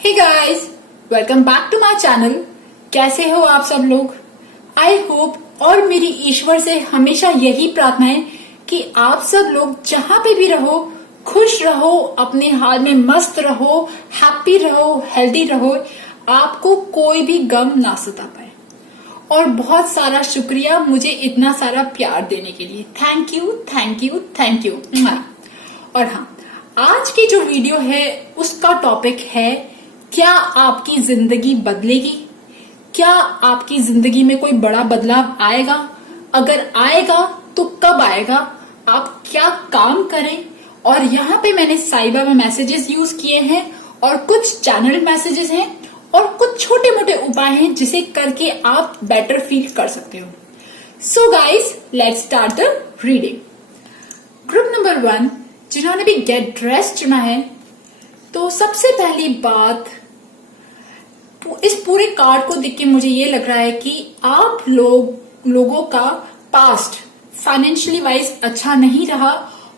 Hey guys, welcome back to my channel. कैसे हो आप सब लोग? आई होप और मेरी ईश्वर से हमेशा यही प्रार्थना है कि आप सब लोग जहां पे भी रहो खुश रहो, अपने हाल में मस्त रहो, हैप्पी रहो, हेल्दी रहो, आपको कोई भी गम ना सता पाए। और बहुत सारा शुक्रिया मुझे इतना सारा प्यार देने के लिए। Thank you, thank you, thank you. और हाँ, आज की जो वीडियो है उसका टॉपिक है, क्या आपकी जिंदगी बदलेगी? क्या आपकी जिंदगी में कोई बड़ा बदलाव आएगा? अगर आएगा तो कब आएगा? आप क्या काम करें? और यहाँ पे मैंने साई बाबा मैसेजेस यूज किए हैं और कुछ चैनल मैसेजेस हैं और कुछ छोटे मोटे उपाय हैं जिसे करके आप बेटर फील कर सकते हो। So guys, let's start the reading. Group number 1 जिन्होंने भी गेट ड्रेस चुना है, तो सबसे पहली बात, इस पूरे कार्ड को देख के मुझे ये लग रहा है कि आप लोगों का पास्ट फाइनेंशियली वाइज अच्छा नहीं रहा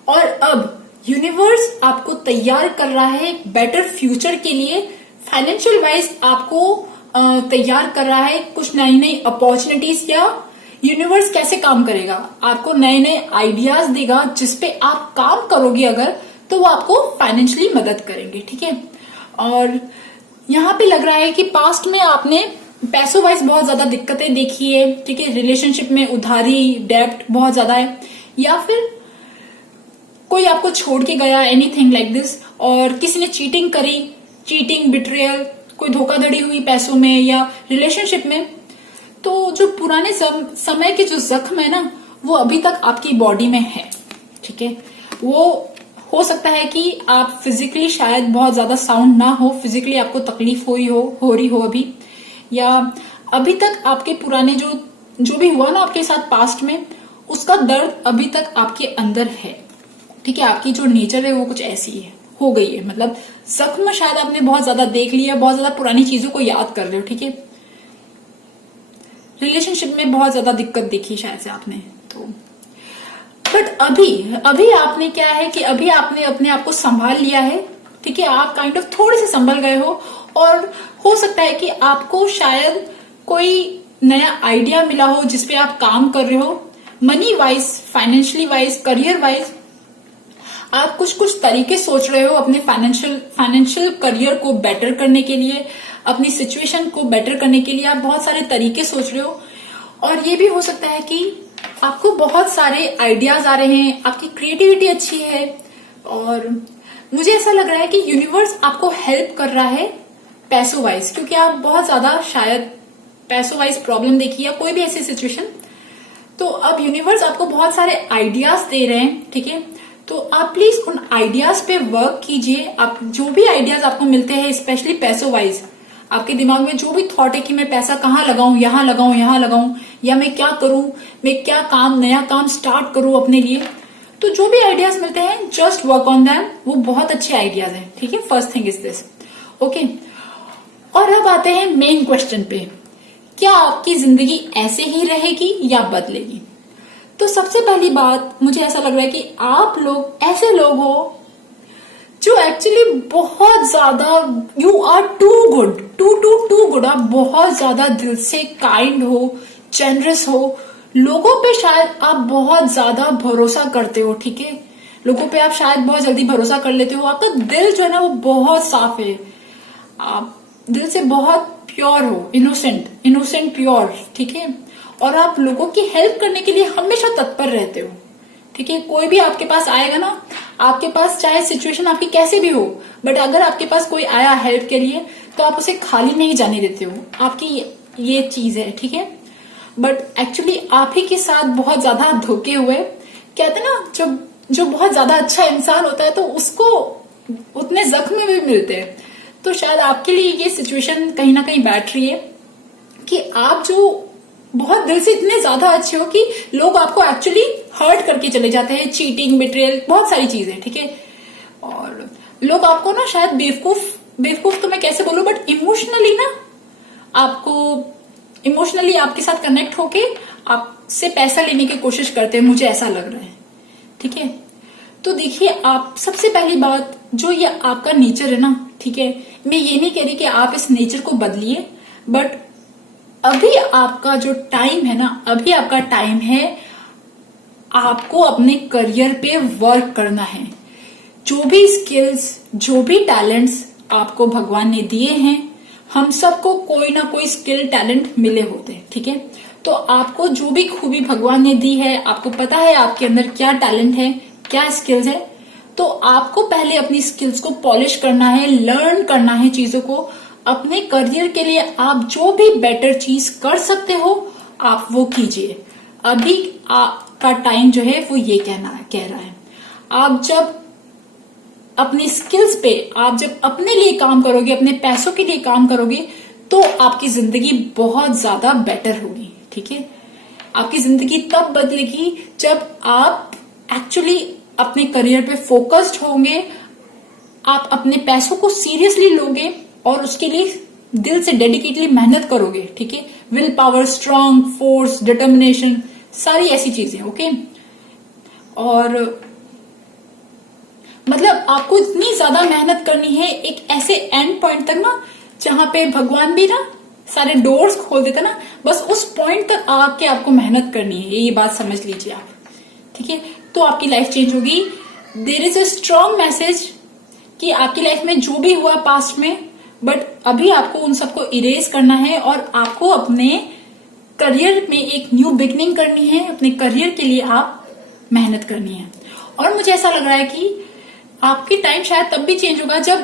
और अब यूनिवर्स आपको तैयार कर रहा है एक बेटर फ्यूचर के लिए। फाइनेंशियल वाइज आपको तैयार कर रहा है कुछ नई नई अपॉर्चुनिटीज, या यूनिवर्स कैसे काम करेगा, आपको नए नए आइडियाज देगा जिसपे आप काम करोगे अगर, तो वो आपको फाइनेंशियली मदद करेंगे। ठीक है। और यहाँ पे लग रहा है कि पास्ट में आपने पैसों वाइज बहुत ज्यादा दिक्कतें देखी है। ठीक है। रिलेशनशिप में उधारी, डेब्ट बहुत ज्यादा है, या फिर कोई आपको छोड़ के गया, एनीथिंग लाइक दिस, और किसी ने चीटिंग करी, चीटिंग, बिट्रियल, कोई धोखाधड़ी हुई पैसों में या रिलेशनशिप में। तो जो पुराने समय के जो जख्म है ना, वो अभी तक आपकी बॉडी में है। ठीक है। वो हो सकता है कि आप फिजिकली शायद बहुत ज्यादा साउंड ना हो, फिजिकली आपको तकलीफ हो रही हो अभी, या अभी तक आपके पुराने जो भी हुआ ना आपके साथ पास्ट में, उसका दर्द अभी तक आपके अंदर है। ठीक है। आपकी जो नेचर है वो कुछ ऐसी है, हो गई है, मतलब जख्म शायद आपने बहुत ज्यादा देख लिया, बहुत ज्यादा पुरानी चीजों को याद कर रहे हो। ठीक है। रिलेशनशिप में बहुत ज्यादा दिक्कत देखी शायद से आपने, तो बट अभी आपने क्या है कि अभी आपने अपने आप को संभाल लिया है। ठीक है। आप काइंड ऑफ थोड़े से संभल गए हो, और हो सकता है कि आपको शायद कोई नया आइडिया मिला हो जिसपे आप काम कर रहे हो। Money wise, financially wise, career wise आप कुछ तरीके सोच रहे हो अपने फाइनेंशियल करियर को बेटर करने के लिए, अपनी सिचुएशन को बेटर करने के लिए आप बहुत सारे तरीके सोच रहे हो। और ये भी हो सकता है कि आपको बहुत सारे आइडियाज आ रहे हैं, आपकी क्रिएटिविटी अच्छी है, और मुझे ऐसा लग रहा है कि यूनिवर्स आपको हेल्प कर रहा है पैसों वाइज, क्योंकि आप बहुत ज्यादा शायद पैसों वाइज प्रॉब्लम देखी या कोई भी ऐसी सिचुएशन, तो अब यूनिवर्स आपको बहुत सारे आइडियाज दे रहे हैं। ठीक है। तो आप प्लीज उन आइडियाज पे वर्क कीजिए। आप जो भी आइडियाज आपको मिलते हैं, स्पेशली पैसों वाइज, आपके दिमाग में जो भी थॉट है कि मैं पैसा कहाँ लगाऊं, यहां लगाऊं, यहां लगाऊं, या मैं क्या करूं, मैं क्या नया काम स्टार्ट करूं अपने लिए, तो जो भी आइडियाज मिलते हैं जस्ट वर्क ऑन दैम। वो बहुत अच्छे आइडियाज हैं। ठीक है। First thing is this. Okay. और अब आते हैं मेन क्वेश्चन पे, क्या आपकी जिंदगी ऐसे ही रहेगी या बदलेगी? तो सबसे पहली बात, मुझे ऐसा लग रहा है कि आप लोग ऐसे लोग हो जो एक्चुअली बहुत ज्यादा, you are too good, too good, आप बहुत ज्यादा दिल से काइंड हो, जेनरस हो, लोगों पे शायद आप बहुत ज्यादा भरोसा करते हो। ठीक है। लोगों पे आप शायद बहुत जल्दी भरोसा कर लेते हो, आपका दिल जो है ना वो बहुत साफ है, आप दिल से बहुत प्योर हो, इनोसेंट प्योर। ठीक है। और आप लोगों की हेल्प करने के लिए हमेशा तत्पर रहते हो। ठीक है। कोई भी आपके पास आएगा ना, आपके पास चाहे सिचुएशन आपकी कैसे भी हो, बट अगर आपके पास कोई आया हेल्प के लिए तो आप उसे खाली नहीं जाने देते हो। आपकी ये चीज है। ठीक है। बट एक्चुअली आप ही के साथ बहुत ज्यादा धोखे हुए, कहते हैं ना, जो बहुत ज्यादा अच्छा इंसान होता है तो उसको उतने जख्म भी मिलते हैं। तो शायद आपके लिए ये सिचुएशन कहीं ना कहीं बैठ रही है कि आप जो बहुत दिल से इतने ज्यादा अच्छे हो कि लोग आपको एक्चुअली हर्ट करके चले जाते हैं, चीटिंग, बिट्रियल, बहुत सारी चीजें। ठीक है। और लोग आपको ना शायद बेवकूफ तो मैं कैसे बोलूं, बट इमोशनली आपके साथ कनेक्ट होके आपसे पैसा लेने की कोशिश करते हैं, मुझे ऐसा लग रहा है। ठीक है। तो देखिए, आप सबसे पहली बात, जो ये आपका नेचर है ना, ठीक है, मैं ये नहीं कह रही कि आप इस नेचर को बदलिए, बट अभी आपका जो टाइम है ना, अभी आपका टाइम है आपको अपने करियर पे वर्क करना है। जो भी स्किल्स, जो भी टैलेंट्स आपको भगवान ने दिए हैं, हम सबको कोई ना कोई स्किल टैलेंट मिले होते हैं, ठीक है। तो आपको जो भी खूबी भगवान ने दी है, आपको पता है आपके अंदर क्या टैलेंट है, क्या स्किल्स है, तो आपको पहले अपनी स्किल्स को पॉलिश करना है, लर्न करना है चीजों को। अपने करियर के लिए आप जो भी बेटर चीज कर सकते हो आप वो कीजिए। अभी आपका टाइम जो है वो ये कह रहा है। आप जब अपनी स्किल्स पे, आप जब अपने लिए काम करोगे, अपने पैसों के लिए काम करोगे, तो आपकी जिंदगी बहुत ज्यादा बेटर होगी, ठीक है। आपकी जिंदगी तब बदलेगी जब आप एक्चुअली अपने करियर पे फोकस्ड होंगे, आप अपने पैसों को सीरियसली लोगे और उसके लिए दिल से डेडिकेटली मेहनत करोगे, ठीक है। Will power, strong force, determination, सारी ऐसी चीजें, ओके। और मतलब आपको इतनी ज्यादा मेहनत करनी है एक ऐसे एंड पॉइंट तक ना, जहां पे भगवान भी ना सारे डोर्स खोल देता ना, बस उस पॉइंट तक आके आपको मेहनत करनी है। ये बात समझ लीजिए आप, ठीक है। तो आपकी लाइफ चेंज होगी। There is a strong message कि आपकी लाइफ में जो भी हुआ पास्ट में, बट अभी आपको उन सबको इरेज करना है और आपको अपने करियर में एक न्यू बिगनिंग करनी है। अपने करियर के लिए आप मेहनत करनी है। और मुझे ऐसा लग रहा है कि आपकी टाइम शायद तब भी चेंज होगा जब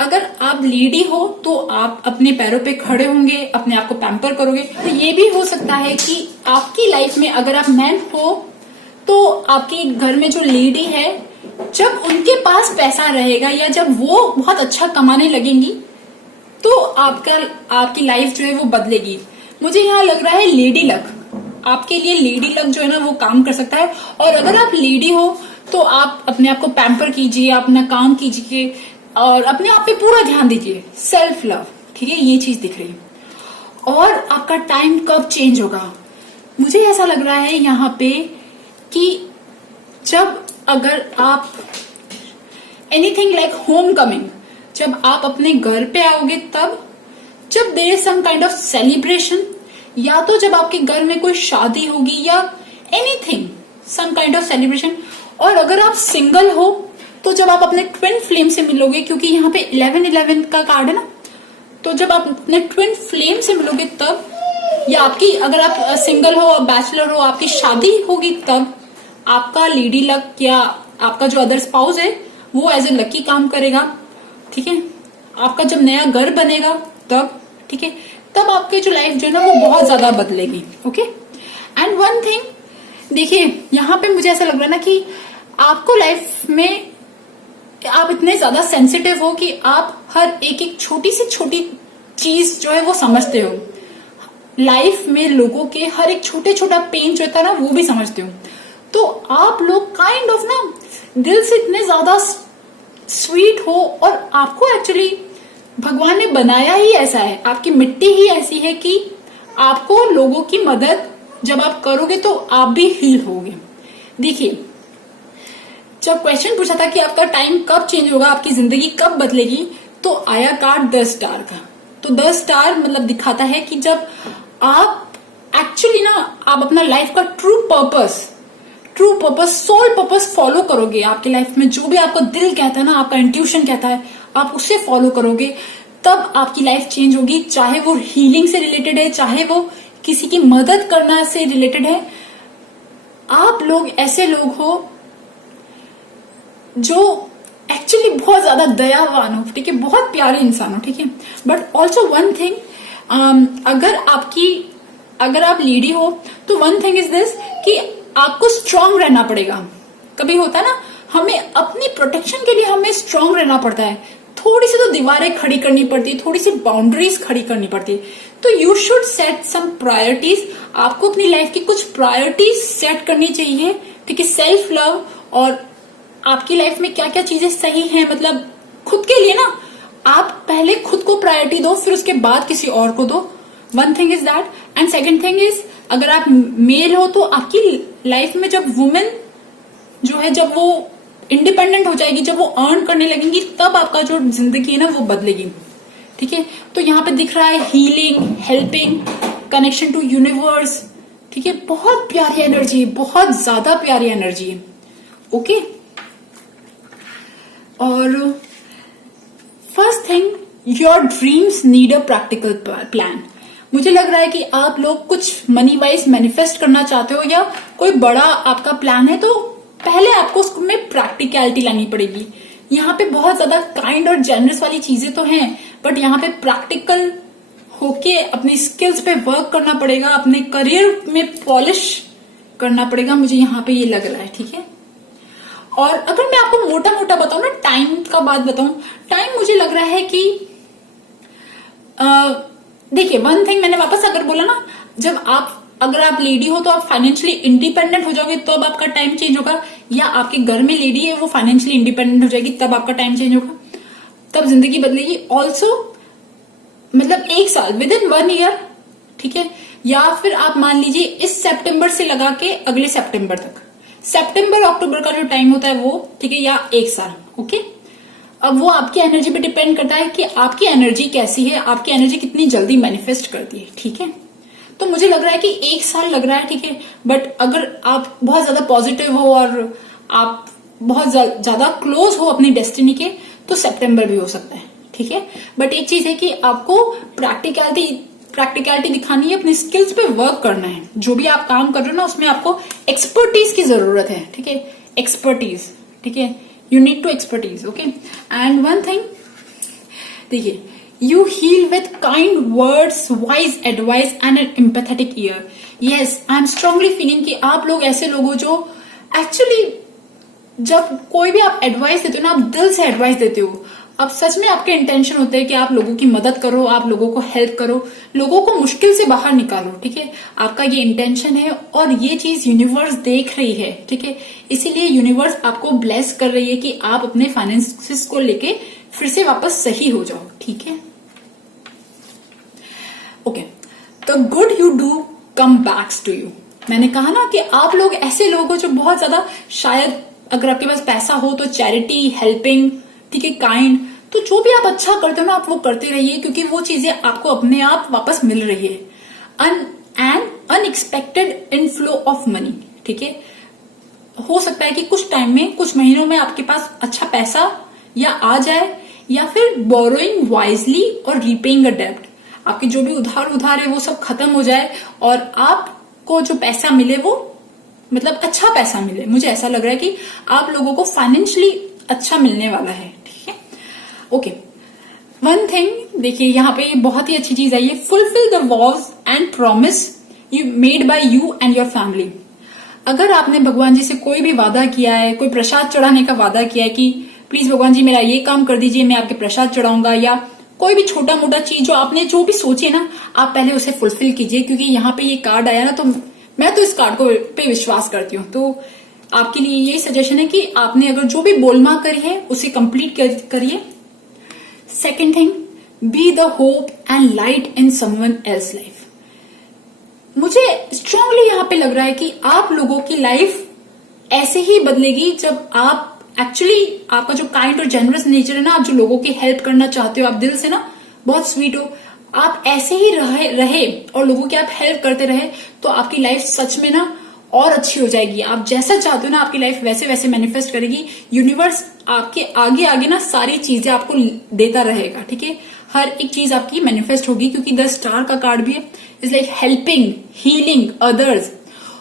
अगर आप लेडी हो तो आप अपने पैरों पे खड़े होंगे, अपने आप को पैम्पर करोगे। तो ये भी हो सकता है कि आपकी लाइफ में अगर आप मैन हो तो आपके घर में जो लेडी है, जब उनके पास पैसा रहेगा या जब वो बहुत अच्छा कमाने लगेंगी तो आपकी लाइफ जो है वो बदलेगी। मुझे यहाँ लग रहा है लेडी लक, आपके लिए लेडी लक जो है ना वो काम कर सकता है। और अगर आप लेडी हो तो आप अपने आप को पैम्पर कीजिए, अपना काम कीजिए और अपने आप पे पूरा ध्यान दीजिए। सेल्फ लव, ठीक है, ये चीज दिख रही है। और आपका टाइम कब चेंज होगा, मुझे ऐसा लग रहा है यहाँ पे कि जब अगर आप एनीथिंग लाइक होम कमिंग, जब आप अपने घर पे आओगे, तब जब there is some kind of celebration, या तो जब आपके घर में कोई शादी होगी या anything some kind of celebration. और अगर आप सिंगल हो तो जब आप अपने ट्विन फ्लेम से मिलोगे, क्योंकि यहाँ पे 11-11 का कार्ड है ना, तो जब आप अपने ट्विन फ्लेम से मिलोगे तब, या आपकी अगर आप सिंगल हो और बैचलर हो, आपकी शादी होगी तब आपका लेडी लक या आपका जो अदर स्पाउस है वो एज ए लकी काम करेगा, ठीक है। आपका जब नया घर बनेगा तब, ठीक है, तब आपकी जो लाइफ जो है ना वो बहुत ज्यादा बदलेगी, ओके। एंड वन थिंग देखिए, यहाँ पे मुझे ऐसा लग रहा है ना कि आपको लाइफ में आप इतने ज्यादा सेंसिटिव हो कि आप हर एक छोटी से छोटी चीज जो है वो समझते हो। लाइफ में लोगों के हर एक छोटा पेन जो होता है ना वो भी समझते हो। तो आप लोग काइंड ऑफ ना दिल से इतने ज्यादा स्वीट हो, और आपको एक्चुअली भगवान ने बनाया ही ऐसा है, आपकी मिट्टी ही ऐसी है कि आपको लोगों की मदद जब आप करोगे तो आप भी हील होगे। देखिए, जब क्वेश्चन पूछा था कि आपका टाइम कब चेंज होगा, आपकी जिंदगी कब बदलेगी, तो आया कार्ड 10 स्टार का। तो 10 स्टार मतलब दिखाता है कि जब आप एक्चुअली ना आप अपना लाइफ का true purpose, soul purpose follow करोगे। आपकी लाइफ में जो भी आपका दिल कहता है ना, आपका इंट्यूशन कहता है, आप उसे फॉलो करोगे, तब आपकी लाइफ चेंज होगी। चाहे वो हीलिंग से रिलेटेड है, चाहे वो किसी की मदद करना से रिलेटेड है। आप लोग ऐसे लोग हो जो एक्चुअली बहुत ज्यादा दयावान हो, ठीक है, बहुत प्यारे इंसान हो, ठीक है। बट ऑल्सो वन थिंग, अगर आप लेडी हो तो वन थिंग इज दिस कि आपको स्ट्रांग रहना पड़ेगा। कभी होता है ना, हमें अपनी प्रोटेक्शन के लिए हमें स्ट्रांग रहना पड़ता है। थोड़ी सी तो दीवारें खड़ी करनी पड़ती है, थोड़ी सी बाउंड्रीज खड़ी करनी पड़ती है। तो you should set some priorities. आपको अपनी लाइफ की कुछ प्रायोरिटीज सेट करनी चाहिए, ठीक है। सेल्फ लव, और आपकी लाइफ में क्या क्या चीजें सही हैं, मतलब खुद के लिए ना आप पहले खुद को प्रायोरिटी दो, फिर उसके बाद किसी और को दो। One thing is that. And second thing is, अगर आप मेल हो तो आपकी लाइफ में जब वुमेन जो है, जब वो इंडिपेंडेंट हो जाएगी, जब वो अर्न करने लगेंगी तब आपका जो जिंदगी है ना वो बदलेगी। ठीक है, तो यहाँ पे दिख रहा है healing, helping, connection to universe. ठीक है, बहुत प्यारी एनर्जी है, बहुत ज्यादा प्यारी एनर्जी है। ओके, और first thing, your dreams need a practical plan. मुझे लग रहा है कि आप लोग कुछ मनी वाइज मैनिफेस्ट करना चाहते हो या कोई बड़ा आपका प्लान है, तो पहले आपको उसमें प्रैक्टिकलिटी लानी पड़ेगी। यहाँ पे बहुत ज्यादा काइंड और जेनरस वाली चीजें तो हैं, बट यहाँ पे प्रैक्टिकल होके अपनी स्किल्स पे वर्क करना पड़ेगा, अपने करियर में पॉलिश करना पड़ेगा, मुझे यहाँ पे ये लग रहा है। ठीक है, और अगर मैं आपको मोटा मोटा बताऊं ना, टाइम का बात बताऊं, टाइम मुझे लग रहा है कि देखिए, वन थिंग मैंने वापस अगर बोला ना, जब अगर आप लेडी हो तो आप फाइनेंशियली इंडिपेंडेंट हो जाओगे तब आपका टाइम चेंज होगा, या आपके घर में लेडी है वो फाइनेंशियली इंडिपेंडेंट हो जाएगी तब आपका टाइम चेंज होगा, तब जिंदगी बदलेगी। ऑल्सो मतलब 1 साल, विद इन 1 ईयर। ठीक है, या फिर आप मान लीजिए इस सितंबर से लगा के अगले सितंबर तक, सितंबर अक्टूबर का जो टाइम होता है वो, ठीक है, या 1 साल। ओके, अब वो आपकी एनर्जी पे डिपेंड करता है कि आपकी एनर्जी कैसी है, आपकी एनर्जी कितनी जल्दी मैनिफेस्ट करती है। ठीक है, तो मुझे लग रहा है कि 1 साल लग रहा है। ठीक है, बट अगर आप बहुत ज्यादा पॉजिटिव हो और आप बहुत ज्यादा क्लोज हो अपनी डेस्टिनी के, तो सितंबर भी हो सकता है। ठीक है, बट एक चीज है कि आपको प्रैक्टिकलिटी दिखानी है, अपनी स्किल्स पे वर्क करना है। जो भी आप काम कर रहे हो ना, उसमें आपको एक्सपर्टीज की जरूरत है। ठीक है, एक्सपर्टीज। ठीक है, you need to expertise. Okay, and one thing, देखिए, you heal with kind words, wise advice and an empathetic ear. Yes, I am strongly feeling कि आप लोग ऐसे लोग हो जो एक्चुअली जब कोई भी आप एडवाइस देते हो ना, आप दिल से एडवाइस देते हो। आप सच में, आपके इंटेंशन होते हैं कि आप लोगों की मदद करो, आप लोगों को हेल्प करो, लोगों को मुश्किल से बाहर निकालो। ठीक है, आपका ये इंटेंशन है और ये चीज यूनिवर्स देख रही है। ठीक है, इसीलिए यूनिवर्स आपको ब्लेस कर रही है कि आप अपने फाइनेंसेस को लेके फिर से वापस सही हो जाओ। ठीक है, okay, the good you do come backs to you. मैंने कहा ना कि आप लोग ऐसे लोग हो जो बहुत ज्यादा, शायद अगर आपके पास पैसा हो तो चैरिटी, हेल्पिंग, ठीक है, काइंड, तो जो भी आप अच्छा करते हो ना, आप वो करते रहिए, क्योंकि वो चीजें आपको अपने आप वापस मिल रही है। N unexpected inflow of money. ठीक है, हो सकता है कि कुछ टाइम में, कुछ महीनों में आपके पास अच्छा पैसा या आ जाए, या फिर बोरोइंग वाइजली और रीपेइंग अ डेब्ट, आपके जो भी उधार है वो सब खत्म हो जाए और आपको जो पैसा मिले वो मतलब अच्छा पैसा मिले। मुझे ऐसा लग रहा है कि आप लोगों को फाइनेंशियली अच्छा मिलने वाला है। ठीक है, ओके, वन थिंग, देखिए यहाँ पे बहुत ही अच्छी चीज आई है, fulfil the was and promise you made by you and your family. अगर आपने भगवान जी से कोई भी वादा किया है, कोई प्रसाद चढ़ाने का वादा किया है कि प्लीज भगवान जी मेरा ये काम कर दीजिए, मैं आपके प्रसाद चढ़ाऊंगा, या कोई भी छोटा मोटा चीज जो आपने जो भी सोचे ना, आप पहले उसे फुलफिल कीजिए। क्योंकि यहाँ पे ये कार्ड आया ना, तो मैं तो इस कार्ड को पे विश्वास करती हूँ। तो आपके लिए यही सजेशन है कि आपने अगर जो भी बोलमा करी है उसे कंप्लीट करिए। Second thing, be the hope and light in someone else life. मुझे स्ट्रांगली यहाँ पे लग रहा है कि आप लोगों की लाइफ ऐसे ही बदलेगी जब आप एक्चुअली, आपका जो काइंड और जेनरस नेचर है ना, आप जो लोगों की हेल्प करना चाहते हो, आप दिल से ना बहुत स्वीट हो, आप ऐसे ही रहे और लोगों की आप हेल्प करते रहे, तो आपकी लाइफ सच में ना और अच्छी हो जाएगी। आप जैसा चाहते हो ना, आपकी लाइफ वैसे वैसे मैनिफेस्ट करेगी। यूनिवर्स आपके आगे आगे ना सारी चीजें आपको देता रहेगा। ठीक है, हर एक चीज आपकी मैनिफेस्ट होगी, क्योंकि द स्टार का कार्ड भी है, is like helping, healing others.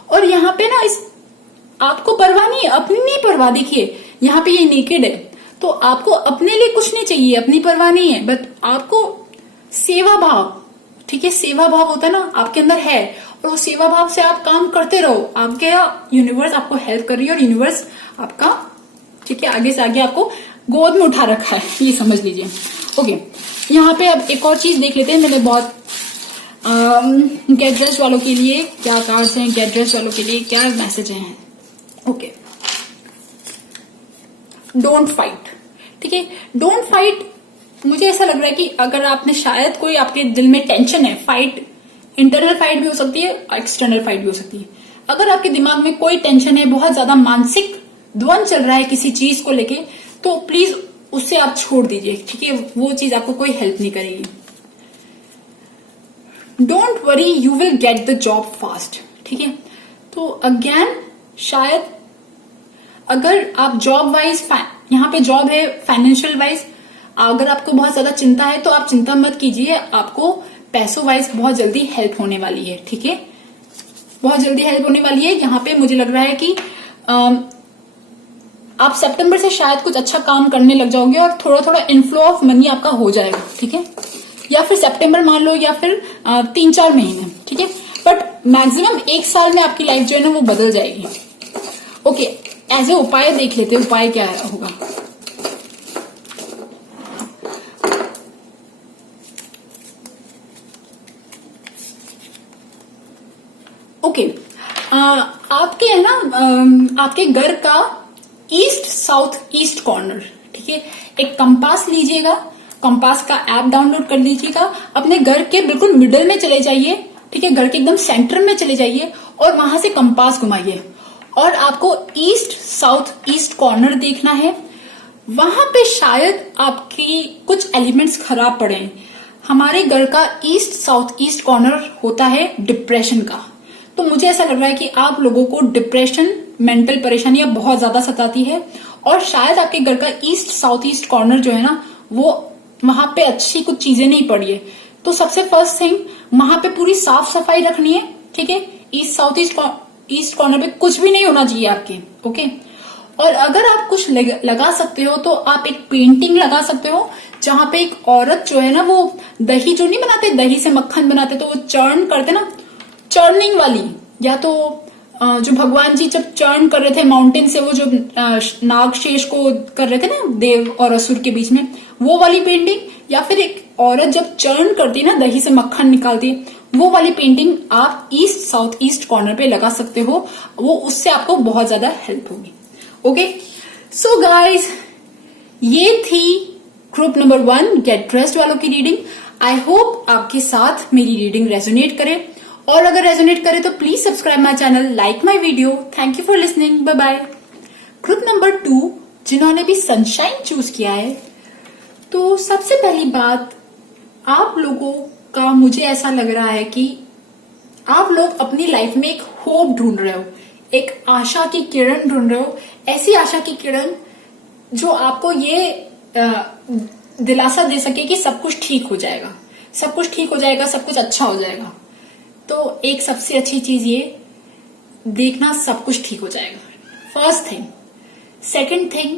और यहाँ पे ना आपको परवाह नहीं है, अपनी नहीं परवाह। देखिए यहाँ पे ये नेकेड है, तो आपको अपने लिए कुछ नहीं चाहिए, अपनी परवाह नहीं है, बट आपको सेवा भाव, ठीक है, सेवा भाव होता है ना, आपके अंदर है, और वो सेवा भाव से आप काम करते रहो। आपके यूनिवर्स आपको हेल्प कर रही है और यूनिवर्स आपका, ठीक है, आगे से आगे आपको गोद में उठा रखा है, ये समझ लीजिए। ओके, यहाँ पे अब एक और चीज देख लेते हैं। मैंने बहुत गेट ड्रेस वालों के लिए क्या कार्ड्स हैं, गेट ड्रेस वालों के लिए क्या मैसेज हैं। Okay, don't fight. ठीक है, डोंट फाइट। मुझे ऐसा लग रहा है कि अगर आपने शायद कोई आपके दिल में टेंशन है, फाइट, इंटरनल फाइट भी हो सकती है, एक्सटर्नल फाइट भी हो सकती है। अगर आपके दिमाग में कोई टेंशन है, बहुत ज्यादा मानसिक द्वंद चल रहा है किसी चीज को लेके, तो प्लीज उससे आप छोड़ दीजिए, ठीक है। वो चीज आपको कोई हेल्प नहीं करेगी। Don't worry, you will get the job fast, ठीक है। तो अगेन शायद अगर आप जॉब वाइज, यहाँ पे जॉब है, फाइनेंशियल वाइज अगर आपको बहुत ज्यादा चिंता है तो आप चिंता मत कीजिए, आपको पैसों वाइज बहुत जल्दी हेल्प होने वाली है, ठीक है। बहुत जल्दी हेल्प होने वाली है। यहाँ पे मुझे लग रहा है कि आप सितंबर से शायद कुछ अच्छा काम करने लग जाओगे और थोड़ा थोड़ा इनफ्लो ऑफ मनी आपका हो जाएगा, ठीक है। या फिर सितंबर मान लो, या फिर 3-4 महीने, ठीक है। बट मैक्सिमम 1 साल में आपकी लाइफ जो है ना वो बदल जाएगी। ओके, एज ए उपाय देख लेते हैं, उपाय क्या होगा। ओके, आपके है ना आपके घर का ईस्ट साउथ ईस्ट कॉर्नर, ठीक है। एक कंपास लीजिएगा, कंपास का ऐप डाउनलोड कर लीजिएगा, अपने घर के बिल्कुल मिडल में चले जाइए, ठीक है। घर के एकदम सेंटर में चले जाइए और वहां से कंपास घुमाइए और आपको ईस्ट साउथ ईस्ट कॉर्नर देखना है। वहां पे शायद आपकी कुछ एलिमेंट्स खराब पड़े। हमारे घर का ईस्ट साउथ ईस्ट कॉर्नर होता है डिप्रेशन का। तो मुझे ऐसा लग रहा है कि आप लोगों को डिप्रेशन, मेंटल परेशानियां बहुत ज्यादा सताती है और शायद आपके घर का ईस्ट साउथ ईस्ट कॉर्नर जो है ना वो वहां पे अच्छी कुछ चीजें नहीं पड़ी है। तो सबसे फर्स्ट थिंग, वहां पे पूरी साफ सफाई रखनी है, ठीक है। ईस्ट साउथ ईस्ट कॉर्नर पे कुछ भी नहीं होना चाहिए आपके, ओके। और अगर आप कुछ लगा सकते हो तो आप एक पेंटिंग लगा सकते हो जहां पे एक औरत जो है ना वो दही जो नहीं बनाते, दही से मक्खन बनाते तो वो चर्न करते ना, चर्निंग वाली, या तो जो भगवान जी जब चर्न कर रहे थे माउंटेन से, वो जो नागशेष को कर रहे थे ना देव और असुर के बीच में, वो वाली पेंटिंग, या फिर एक औरत जब चर्न करती ना दही से मक्खन निकालती, वो वाली पेंटिंग आप ईस्ट साउथ ईस्ट कॉर्नर पे लगा सकते हो। वो उससे आपको बहुत ज्यादा हेल्प होगी, ओके। सो गाइज, ये थी ग्रुप नंबर 1 गेट ड्रेस्ड वालों की रीडिंग। आई होप आपके साथ मेरी रीडिंग रेजोनेट करे, और अगर रेजोनेट करे तो please subscribe my channel, like my video. Thank you for listening, bye bye. Group number 2 जिन्होंने भी सनशाइन चूज किया है, तो सबसे पहली बात, आप लोगों का मुझे ऐसा लग रहा है कि आप लोग अपनी लाइफ में एक होप ढूंढ रहे हो, एक आशा की किरण ढूंढ रहे हो। ऐसी आशा की किरण जो आपको ये दिलासा दे सके कि सब कुछ ठीक हो जाएगा, सब कुछ ठीक हो जाएगा, सब कुछ अच्छा हो जाएगा। तो एक सबसे अच्छी चीज ये देखना, सब कुछ ठीक हो जाएगा, फर्स्ट थिंग। सेकंड थिंग,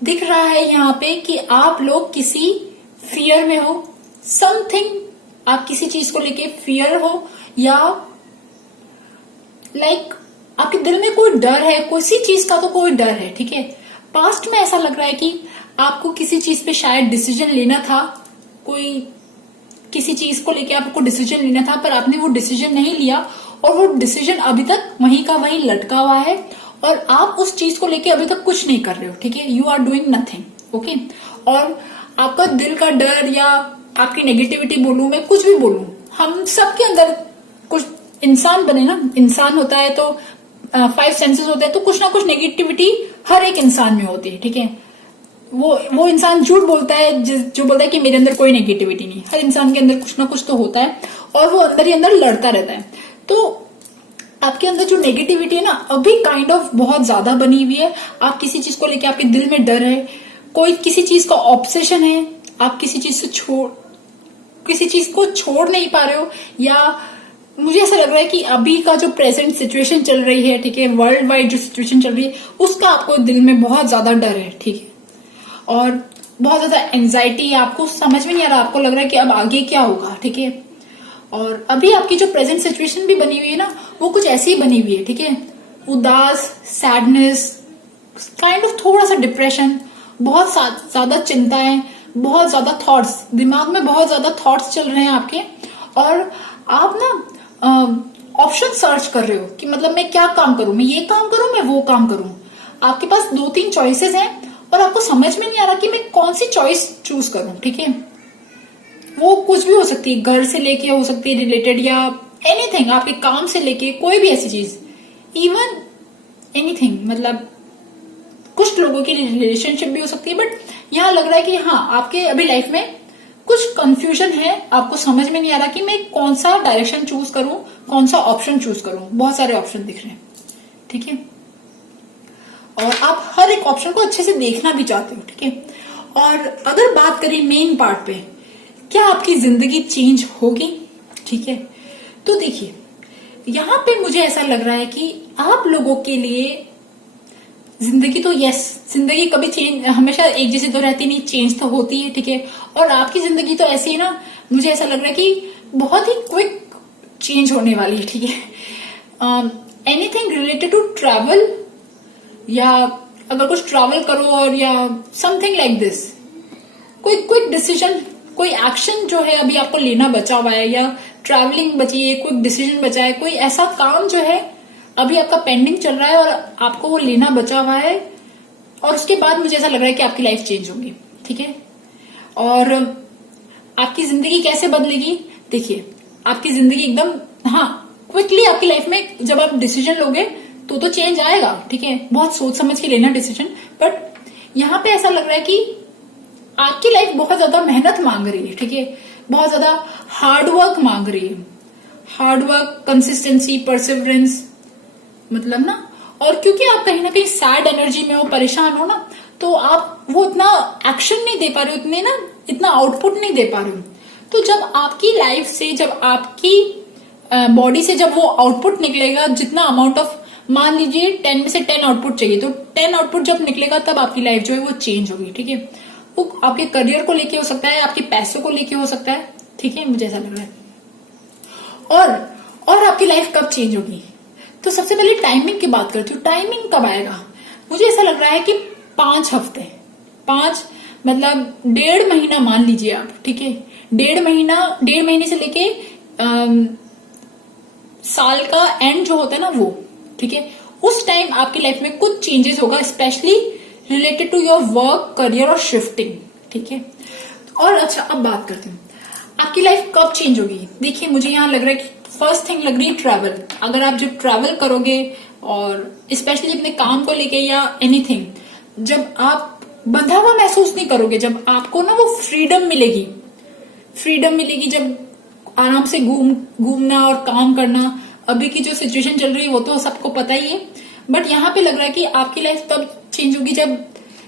दिख रहा है यहाँ पे कि आप लोग किसी फियर में हो, समथिंग, आप किसी चीज को लेके फियर हो, या लाइक आपके दिल में कोई डर है, किसी चीज का तो कोई डर है, ठीक है। पास्ट में ऐसा लग रहा है कि आपको किसी चीज पे शायद डिसीजन लेना था, कोई किसी चीज को लेके आपको डिसीजन लेना था, पर आपने वो डिसीजन नहीं लिया और वो डिसीजन अभी तक वहीं का वहीं लटका हुआ है और आप उस चीज को लेके अभी तक कुछ नहीं कर रहे हो, ठीक है। You are doing nothing, okay. और आपका दिल का डर, या आपकी नेगेटिविटी बोलूं, मैं कुछ भी बोलूं, हम सबके अंदर कुछ, इंसान बने ना, इंसान होता है तो 5 सेंसेस होते हैं, तो कुछ ना कुछ नेगेटिविटी हर एक इंसान में होती है, ठीक है। वो इंसान झूठ बोलता है जो बोलता है कि मेरे अंदर कोई नेगेटिविटी नहीं। हर इंसान के अंदर कुछ ना कुछ तो होता है और वो अंदर ही अंदर लड़ता रहता है। तो आपके अंदर जो नेगेटिविटी है ना, अभी काइंड ऑफ बहुत ज्यादा बनी हुई है। आप किसी चीज को लेके, आपके दिल में डर है, कोई किसी चीज का ऑब्सेशन है, आप किसी चीज को छोड़ नहीं पा रहे हो, या मुझे ऐसा लग रहा है कि अभी का जो प्रेजेंट सिचुएशन चल रही है, ठीक है, वर्ल्ड वाइड जो सिचुएशन चल रही है, उसका आपको दिल में बहुत ज्यादा डर है, ठीक है। और बहुत ज्यादा एंजाइटी है, आपको समझ में नहीं आ रहा, आपको लग रहा है कि अब आगे क्या होगा, ठीक है। और अभी आपकी जो प्रेजेंट सिचुएशन भी बनी हुई है ना, वो कुछ ऐसी ही बनी हुई है, ठीक है। उदास, सैडनेस, काइंड ऑफ थोड़ा सा डिप्रेशन, बहुत ज्यादा चिंताएं, बहुत ज्यादा थॉट्स, दिमाग में बहुत ज्यादा थॉट्स चल रहे हैं आपके, और आप ना ऑप्शन सर्च कर रहे हो कि मतलब मैं क्या काम करूं, मैं ये काम करूं, मैं वो काम करूं। आपके पास 2-3 चॉइसेस हैं और आपको समझ में नहीं आ रहा कि मैं कौन सी चॉइस चूज करूं, ठीक है। वो कुछ भी हो सकती है, घर से लेके हो सकती है रिलेटेड, या एनीथिंग, आपके काम से लेके कोई भी ऐसी चीज, इवन एनीथिंग, मतलब कुछ लोगों की रिलेशनशिप भी हो सकती है, बट यहाँ लग रहा है कि हाँ आपके अभी लाइफ में कुछ कंफ्यूजन है, आपको समझ में नहीं आ रहा कि मैं कौन सा डायरेक्शन चूज करूं, कौन सा ऑप्शन चूज करूं। बहुत सारे ऑप्शन दिख रहे हैं, ठीक है, और आप हर एक ऑप्शन को अच्छे से देखना भी चाहते हो, ठीक है। और अगर बात करें मेन पार्ट पे, क्या आपकी जिंदगी चेंज होगी, ठीक है, तो देखिए यहां पे मुझे ऐसा लग रहा है कि आप लोगों के लिए जिंदगी तो यस, जिंदगी कभी चेंज हमेशा एक जैसी तो रहती नहीं, चेंज तो होती है, ठीक है। और आपकी जिंदगी तो ऐसी है ना, मुझे ऐसा लग रहा है कि बहुत ही क्विक चेंज होने वाली है, ठीक है। एनीथिंग रिलेटेड टू ट्रैवल, या अगर कुछ ट्रैवल करो और या समथिंग लाइक दिस, कोई क्विक डिसीजन, कोई एक्शन जो है अभी आपको लेना बचा हुआ है, या ट्रैवलिंग बची है, क्विक डिसीजन बचा है, कोई ऐसा काम जो है अभी आपका पेंडिंग चल रहा है और आपको वो लेना बचा हुआ है, और उसके बाद मुझे ऐसा लग रहा है कि आपकी लाइफ चेंज होगी, ठीक है। और आपकी जिंदगी कैसे बदलेगी, देखिए आपकी जिंदगी एकदम, हाँ क्विकली आपकी लाइफ में जब आप डिसीजन लोगे तो चेंज आएगा, ठीक है। बहुत सोच समझ के लेना डिसीजन, बट यहाँ पे ऐसा लग रहा है कि आपकी लाइफ बहुत ज्यादा मेहनत मांग रही है, ठीक है, बहुत ज्यादा हार्डवर्क मांग रही है, हार्डवर्क, कंसिस्टेंसी, परसिवरेंस, मतलब ना। और क्योंकि आप कहीं ना कहीं सैड एनर्जी में हो, परेशान हो ना, तो आप वो इतना एक्शन नहीं दे पा रहे हो, उतने ना इतना आउटपुट नहीं दे पा रहे हो। तो जब आपकी लाइफ से, जब आपकी बॉडी से जब वो आउटपुट निकलेगा, जितना अमाउंट ऑफ, मान लीजिए 10 में से 10 आउटपुट चाहिए, तो 10 आउटपुट जब निकलेगा तब आपकी लाइफ जो है वो चेंज होगी, ठीक है। वो आपके करियर को लेके हो सकता है, आपके पैसों को लेके हो सकता है, ठीक है, मुझे ऐसा लग रहा है। और आपकी लाइफ कब चेंज होगी, तो सबसे पहले टाइमिंग की बात करती हूँ। टाइमिंग कब आएगा, मुझे ऐसा लग रहा है कि 5 हफ्ते, 5 मतलब 1.5 महीना मान लीजिए आप, ठीक है। 1.5 महीने से लेके साल का एंड जो होता है ना वो, ठीक है, उस टाइम आपकी लाइफ में कुछ चेंजेस होगा, specially related to your work, career और शिफ्टिंग, ठीक है। और अच्छा अब बात करते हैं आपकी लाइफ कब चेंज होगी। देखिए मुझे यहाँ लग रहा है कि फर्स्ट थिंग लग रही है ट्रैवल। अगर आप जब ट्रैवल करोगे, और स्पेशली अपने काम को लेके या एनीथिंग, जब आप बंधा हुआ महसूस नहीं करोगे, जब आपको ना वो फ्रीडम मिलेगी, जब आराम से घूमना और काम करना। अभी की जो सिचुएशन चल रही है वो तो सबको पता ही है, बट यहाँ पे लग रहा है कि आपकी लाइफ तब चेंज होगी जब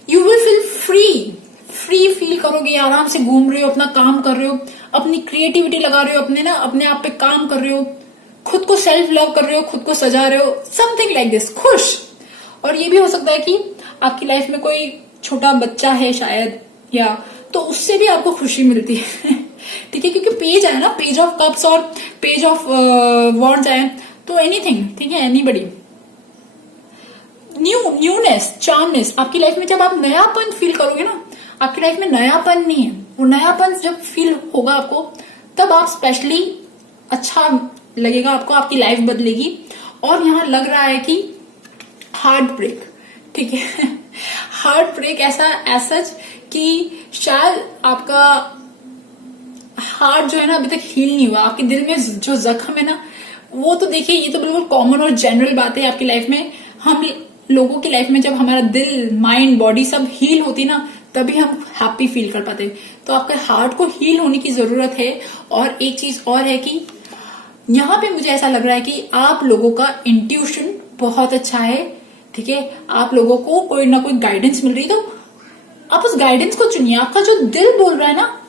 you will feel free feel करोगे, आराम से घूम रहे हो, अपना काम कर रहे हो, अपनी क्रिएटिविटी लगा रहे हो, अपने आप पे काम कर रहे हो, खुद को सेल्फ लव कर रहे हो, खुद को सजा रहे हो, समथिंग लाइक दिस, खुश। और ये भी हो सकता है कि आपकी लाइफ में कोई छोटा बच्चा है शायद, या तो उससे भी आपको खुशी मिलती है ठीक है, क्योंकि पेज आया ना, पेज ऑफ कप्स और पेज ऑफ वॉन्ड्स आए, तो एनीथिंग, ठीक है, एनीबडी, न्यूनेस, चार्मनेस। आपकी लाइफ में जब आप नयापन फील करोगे ना, आपकी लाइफ में नयापन नहीं है, वो नयापन जब फील होगा आपको, तब आप स्पेशली अच्छा लगेगा आपको, आपकी लाइफ बदलेगी। और यहाँ लग रहा है कि हार्ट ब्रेक, ठीक है हार्ट ब्रेक ऐसा कि शायद आपका हार्ट जो है ना अभी तक हील नहीं हुआ, आपके दिल में जो जख्म है ना, वो तो देखिए ये तो बिल्कुल कॉमन और जनरल बात है आपकी लाइफ में। हम लोगों की लाइफ में जब हमारा दिल, माइंड, बॉडी सब हील होती ना, तभी हम हैप्पी फील कर पाते हैं। तो आपके हार्ट को हील होने की जरूरत है। और एक चीज और है कि यहाँ पे मुझे ऐसा लग रहा है कि आप लोगों का इंट्यूशन बहुत अच्छा है, ठीक है, आप लोगों को कोई ना कोई गाइडेंस मिल रही, तो आप उस गाइडेंस को चुनिए। आपका जो दिल बोल रहा है ना,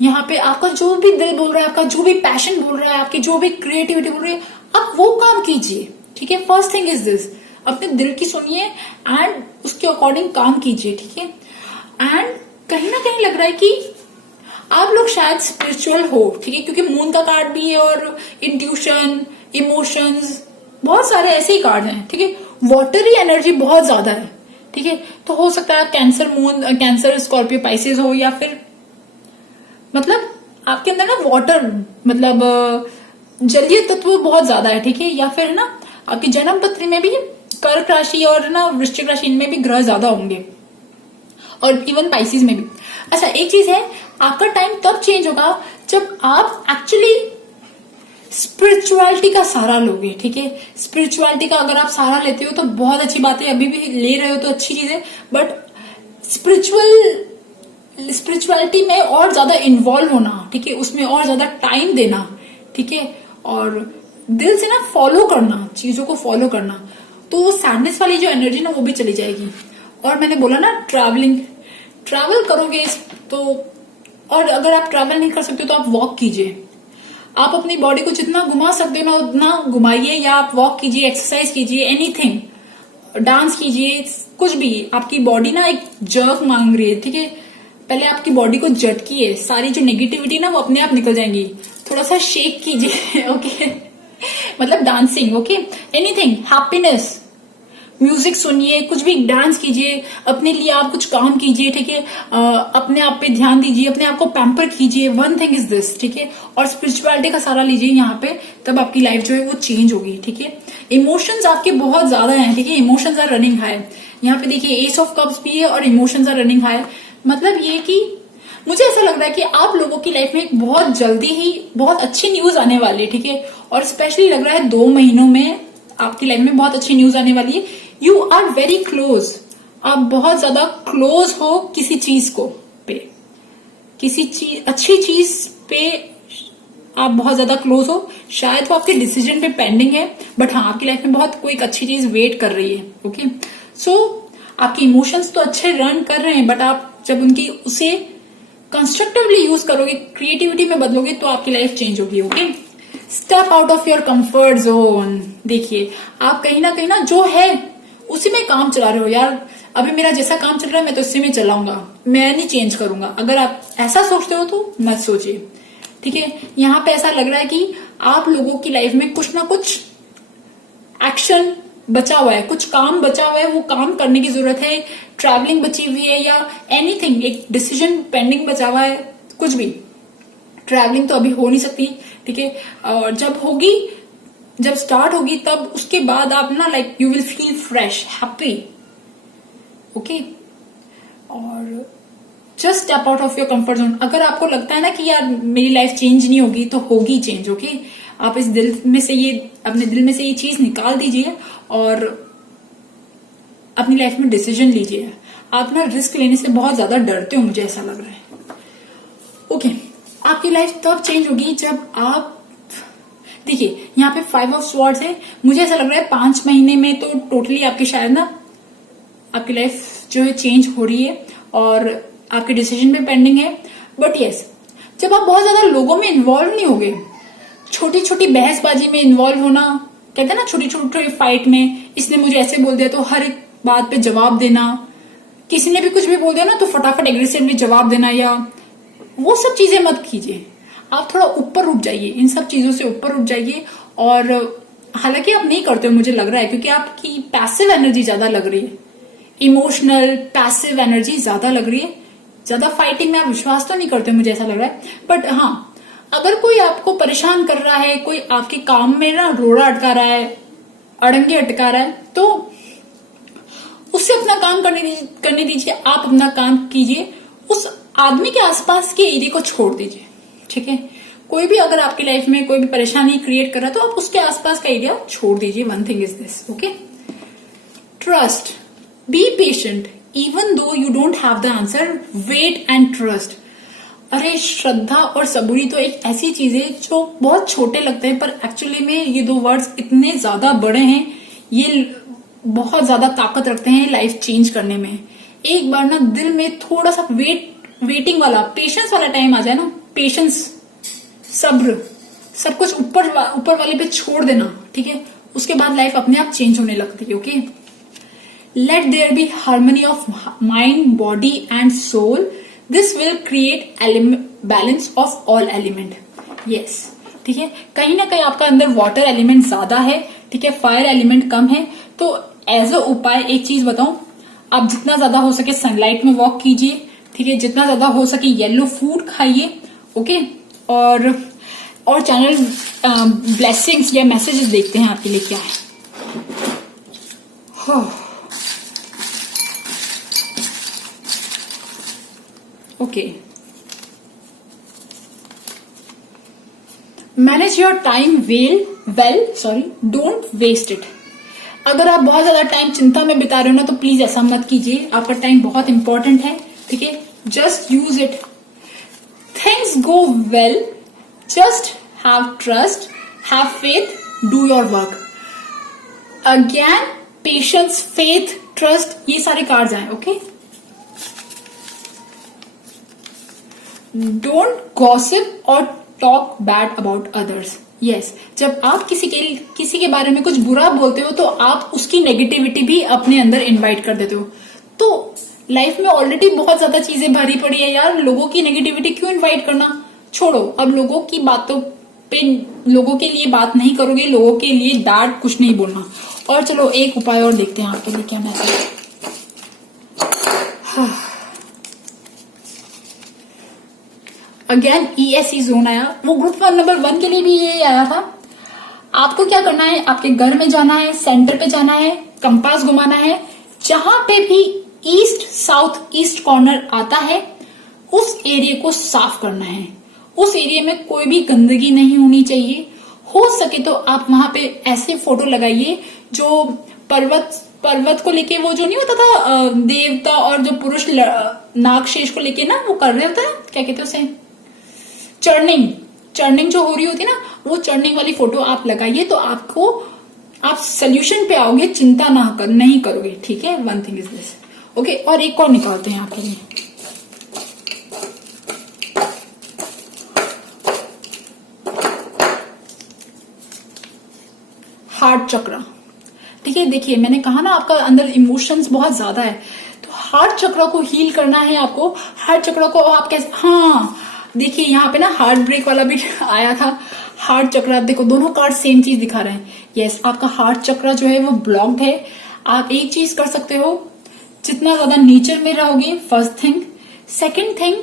यहाँ पे आपका जो भी दिल बोल रहा है, आपका जो भी पैशन बोल रहा है, आपकी जो भी क्रिएटिविटी बोल रही है, आप वो काम कीजिए, ठीक है। फर्स्ट थिंग इज दिस, अपने दिल की सुनिए एंड उसके अकॉर्डिंग काम कीजिए, ठीक है। एंड कहीं ना कहीं लग रहा है कि आप लोग शायद स्पिरिचुअल हो, ठीक है, क्योंकि मून का कार्ड भी है और इंट्यूशन, इमोशंस, बहुत सारे ऐसे ही कार्ड हैं, ठीक है। वाटरी एनर्जी बहुत ज्यादा है, ठीक है। तो हो सकता है cancer moon, cancer, Scorpio, Pisces हो, या फिर मतलब आपके अंदर ना वाटर, मतलब जलीय तत्व बहुत ज्यादा है, ठीक है। या फिर ना आपकी जन्म पत्री में भी कर्क राशि और ना वृश्चिक राशि, इनमें भी ग्रह ज्यादा होंगे, और इवन पाइसिस में भी। अच्छा एक चीज है, आपका टाइम तब चेंज होगा जब आप एक्चुअली स्पिरिचुअलिटी का सहारा लोगे, ठीक है। स्पिरिचुअलिटी का अगर आप सहारा लेते हो तो बहुत अच्छी बात है, अभी भी ले रहे हो तो अच्छी चीज है, बट स्पिरिचुअलिटी में और ज्यादा इन्वॉल्व होना, ठीक है, उसमें और ज्यादा टाइम देना, ठीक है, और दिल से ना फॉलो करना, चीजों को फॉलो करना, तो वो सैडनेस वाली जो एनर्जी ना वो भी चली जाएगी। और मैंने बोला ना ट्रैवल करोगे तो, और अगर आप ट्रैवल नहीं कर सकते तो आप वॉक कीजिए, आप अपनी बॉडी को जितना घुमा सकते हो ना उतना घुमाइए, या आप वॉक कीजिए, एक्सरसाइज कीजिए, एनीथिंग, डांस कीजिए, कुछ भी। आपकी बॉडी ना एक जर्क मांग रही है, ठीक है, पहले आपकी बॉडी को झटकिए, सारी जो नेगेटिविटी ना वो अपने आप निकल जाएंगी। थोड़ा सा शेक कीजिए ओके मतलब dancing, okay, anything, happiness, music सुनिए, कुछ भी, डांस कीजिए, अपने लिए आप कुछ काम कीजिए, ठीक है, अपने आप पे ध्यान दीजिए, अपने आप को पैम्पर कीजिए, वन थिंग इज दिस, ठीक है, और स्पिरिचुअलिटी का सहारा लीजिए यहाँ पे, तब आपकी लाइफ जो है वो चेंज होगी, ठीक है। इमोशंस आपके बहुत ज्यादा हैं, ठीक है, इमोशंस आर रनिंग हाई, यहाँ पे देखिए एस ऑफ कप्स भी है और इमोशंस आर रनिंग हाई, मतलब ये कि मुझे ऐसा लग रहा है कि आप लोगों की लाइफ में एक बहुत जल्दी ही बहुत अच्छी न्यूज आने वाली है, ठीक है, और स्पेशली लग रहा है 2 महीनों में आपकी लाइफ में बहुत अच्छी न्यूज आने वाली है। यू आर वेरी क्लोज, आप बहुत ज्यादा क्लोज हो किसी चीज को पे, किसी चीज, अच्छी चीज पे आप बहुत ज्यादा क्लोज हो, शायद वो आपके डिसीजन पे पेंडिंग है, बट हाँ आपकी लाइफ में बहुत कोई अच्छी चीज वेट कर रही है, ओके। सो आपके इमोशंस तो अच्छे रन कर रहे हैं, बट आप जब उसे कंस्ट्रक्टिवली यूज करोगे, क्रिएटिविटी में बदलोगे, तो आपकी लाइफ चेंज होगी, okay. Step out of your comfort zone, देखिए आप कहीं ना जो है उसी में काम चला रहे हो, यार अभी मेरा जैसा काम चल रहा है मैं तो इसी में चलाऊंगा, मैं नहीं चेंज करूंगा। अगर आप ऐसा सोचते हो तो मत सोचिए, ठीक है। यहाँ पे ऐसा लग रहा है कि आप लोगों की लाइफ में कुछ ना कुछ एक्शन बचा हुआ है, कुछ काम बचा हुआ है, वो काम करने की जरूरत है, ट्रैवलिंग बची हुई है, या एनीथिंग, एक डिसीजन पेंडिंग बचा हुआ है, कुछ भी। ट्रैवलिंग तो अभी हो नहीं सकती, ठीक है, और जब होगी, जब स्टार्ट होगी तब उसके बाद आप ना like you will feel fresh, happy, okay. और just step out of your comfort zone. अगर आपको लगता है ना कि यार मेरी लाइफ चेंज नहीं होगी, तो होगी चेंज, ओके। आप इस दिल में से ये, अपने दिल में से ये चीज निकाल दीजिए और अपनी लाइफ में डिसीजन लीजिए। आप ना रिस्क लेने से बहुत ज्यादा डरते हो, मुझे ऐसा लग रहा है, ओके। आपकी लाइफ तब चेंज होगी जब आप, देखिए यहाँ पे 5 ऑफ स्वॉर्ड्स है, मुझे ऐसा लग रहा है 5 महीने में तो टोटली आपकी शायद ना आपकी लाइफ जो है चेंज हो रही है और आपके डिसीजन में पेंडिंग है, बट यस जब आप बहुत ज्यादा लोगों में इन्वॉल्व नहीं होगे, छोटी छोटी बहसबाजी में इन्वॉल्व होना, कहते हैं ना छोटी छोटी फाइट में, इसने मुझे ऐसे बोल दिया तो हर एक बात पे जवाब देना, किसी ने भी कुछ भी बोल दिया ना तो फटाफट एग्रेसिवली जवाब देना, या वो सब चीजें मत कीजिए। आप थोड़ा ऊपर उठ जाइए, इन सब चीजों से ऊपर उठ जाइए। और हालांकि आप नहीं करते हो मुझे लग रहा है, क्योंकि आपकी पैसिव एनर्जी ज्यादा लग रही है, इमोशनल पैसिव एनर्जी ज्यादा लग रही है, ज्यादा फाइटिंग में आप विश्वास तो नहीं करते मुझे ऐसा लग रहा है। बट हाँ, अगर कोई आपको परेशान कर रहा है, कोई आपके काम में ना रोड़ा अटका रहा है, अड़ंगे अटका रहा है, तो उससे अपना काम करने दीजिए, आप अपना काम कीजिए, उस आदमी के आसपास के एरिया को छोड़ दीजिए, ठीक है। कोई भी अगर आपकी लाइफ में कोई भी परेशानी क्रिएट कर रहा है तो आप उसके आसपास का एरिया छोड़ दीजिए। One thing is this, okay. Trust, be patient, even though you don't have the answer, wait and trust. अरे श्रद्धा और सबूरी तो एक ऐसी चीज है जो बहुत छोटे लगते हैं, पर एक्चुअली में ये 2 वर्ड्स इतने ज्यादा बड़े हैं, ये बहुत ज्यादा ताकत रखते हैं लाइफ चेंज करने में। एक बार ना दिल में थोड़ा सा वेटिंग वाला, पेशेंस वाला टाइम आ जाए ना, पेशेंस, सब्र, सब कुछ ऊपर वाले पे छोड़ देना, ठीक है, उसके बाद लाइफ अपने आप चेंज होने लगती है, okay. Let there be harmony of mind, body and soul, this will create balance of all element. Yes, ठीक है, कहीं ना कहीं आपका अंदर वाटर एलिमेंट ज्यादा है, ठीक है, फायर एलिमेंट कम है, तो एज अ उपाय एक चीज बताऊं, आप जितना ज्यादा हो सके सनलाइट में वॉक कीजिए, ठीक है, जितना ज्यादा हो सके येलो फूड खाइए, ओके। और चैनल ब्लेसिंग्स या मैसेजेस देखते हैं आपके लिए क्या है। Okay, manage your time don't waste it. अगर आप बहुत ज्यादा टाइम चिंता में बिता रहे हो ना, तो प्लीज ऐसा मत कीजिए। आपका टाइम बहुत इंपॉर्टेंट है, ठीक है। Just use it, things go well, just have trust, have faith, do your work. Again patience, faith, trust, ये सारे कार्ड्स आए, ओके। डोंट गॉसिप और talk bad about others. Yes, जब आप किसी के बारे में कुछ बुरा बोलते हो तो आप उसकी नेगेटिविटी भी अपने अंदर इनवाइट कर देते हो। तो लाइफ में ऑलरेडी बहुत ज्यादा चीजें भरी पड़ी है यार, लोगों की नेगेटिविटी क्यों इनवाइट करना। छोड़ो, अब लोगों की बातों पे, लोगों के लिए बात नहीं करोगे, लोगों के लिए बैड कुछ नहीं बोलना। और चलो एक उपाय और देखते हैं आपके लिए क्या मैसेज। अगेन ESE जोन आया, वो ग्रुप नंबर 1 के लिए भी ये आया था। आपको क्या करना है, आपके घर में जाना है, सेंटर पे जाना है, कंपास घुमाना है, जहां पे भी ईस्ट साउथ ईस्ट कॉर्नर आता है उस एरिया को साफ करना है। उस एरिया में कोई भी गंदगी नहीं होनी चाहिए। हो सके तो आप वहां पे ऐसे फोटो लगाइए जो पर्वत को लेके, वो जो नहीं होता था देवता और जो पुरुष नागशेष को लेके ना वो कर रहे होता है, क्या कहते हैं उसे, चर्निंग जो हो रही होती है ना, वो चर्निंग वाली फोटो आप लगाइए तो आप सोल्यूशन पे आओगे, चिंता नहीं करोगे, ठीक है। One thing is this, okay. और एक और निकालते हैं आपके लिए। हार्ट चक्र, ठीक है। देखिए मैंने कहा ना आपका अंदर इमोशंस बहुत ज्यादा है, तो हार्ट चक्र को हील करना है आपको। हार्ट चक्र को आप कैसे, हाँ देखिए यहाँ पे ना हार्ट ब्रेक वाला भी आया था। हार्ट चक्र, देखो दोनों कार्ड सेम चीज दिखा रहे हैं। यस, आपका हार्ट चक्र जो है वो ब्लॉक्ड है। आप एक चीज कर सकते हो, जितना ज्यादा नेचर में रहोगे, first thing. Second thing,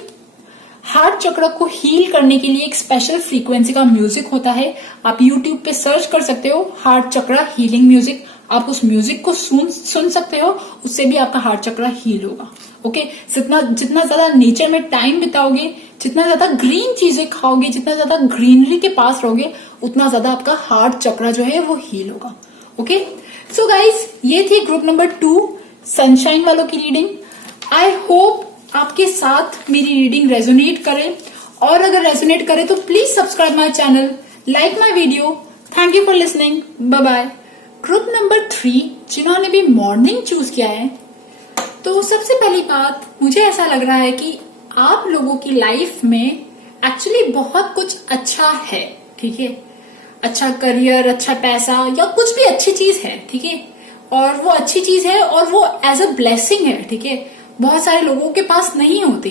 heart चक्र को हील करने के लिए एक स्पेशल फ्रीक्वेंसी का म्यूजिक होता है। आप यूट्यूब पे सर्च कर सकते हो हार्ट चक्र हीलिंग म्यूजिक। आप उस म्यूजिक को सुन सकते हो, उससे भी आपका हार्ट चक्र हील होगा, ओके। जितना ज्यादा नेचर में टाइम बिताओगे, जितना ज्यादा ग्रीन चीजें खाओगे, जितना ज्यादा ग्रीनरी के पास रहोगे, उतना ज्यादा आपका हार्ट चक्र जो है वो हील होगा, ओके। सो गाइज, ये थी ग्रुप नंबर 2 सनशाइन वालों की रीडिंग। आई होप आपके साथ मेरी रीडिंग रेजोनेट करे, और अगर रेजोनेट करे तो please subscribe my channel, like my video. Thank you for listening, bye bye. Group number 3 जिन्होंने भी मॉर्निंग चूज किया है, तो सबसे पहली बात मुझे ऐसा लग रहा है कि आप लोगों की लाइफ में एक्चुअली बहुत कुछ अच्छा है, ठीक है। अच्छा करियर, अच्छा पैसा, या कुछ भी अच्छी चीज है, ठीक है। और वो अच्छी चीज है और वो एज अ ब्लेसिंग है, ठीक है। बहुत सारे लोगों के पास नहीं होती।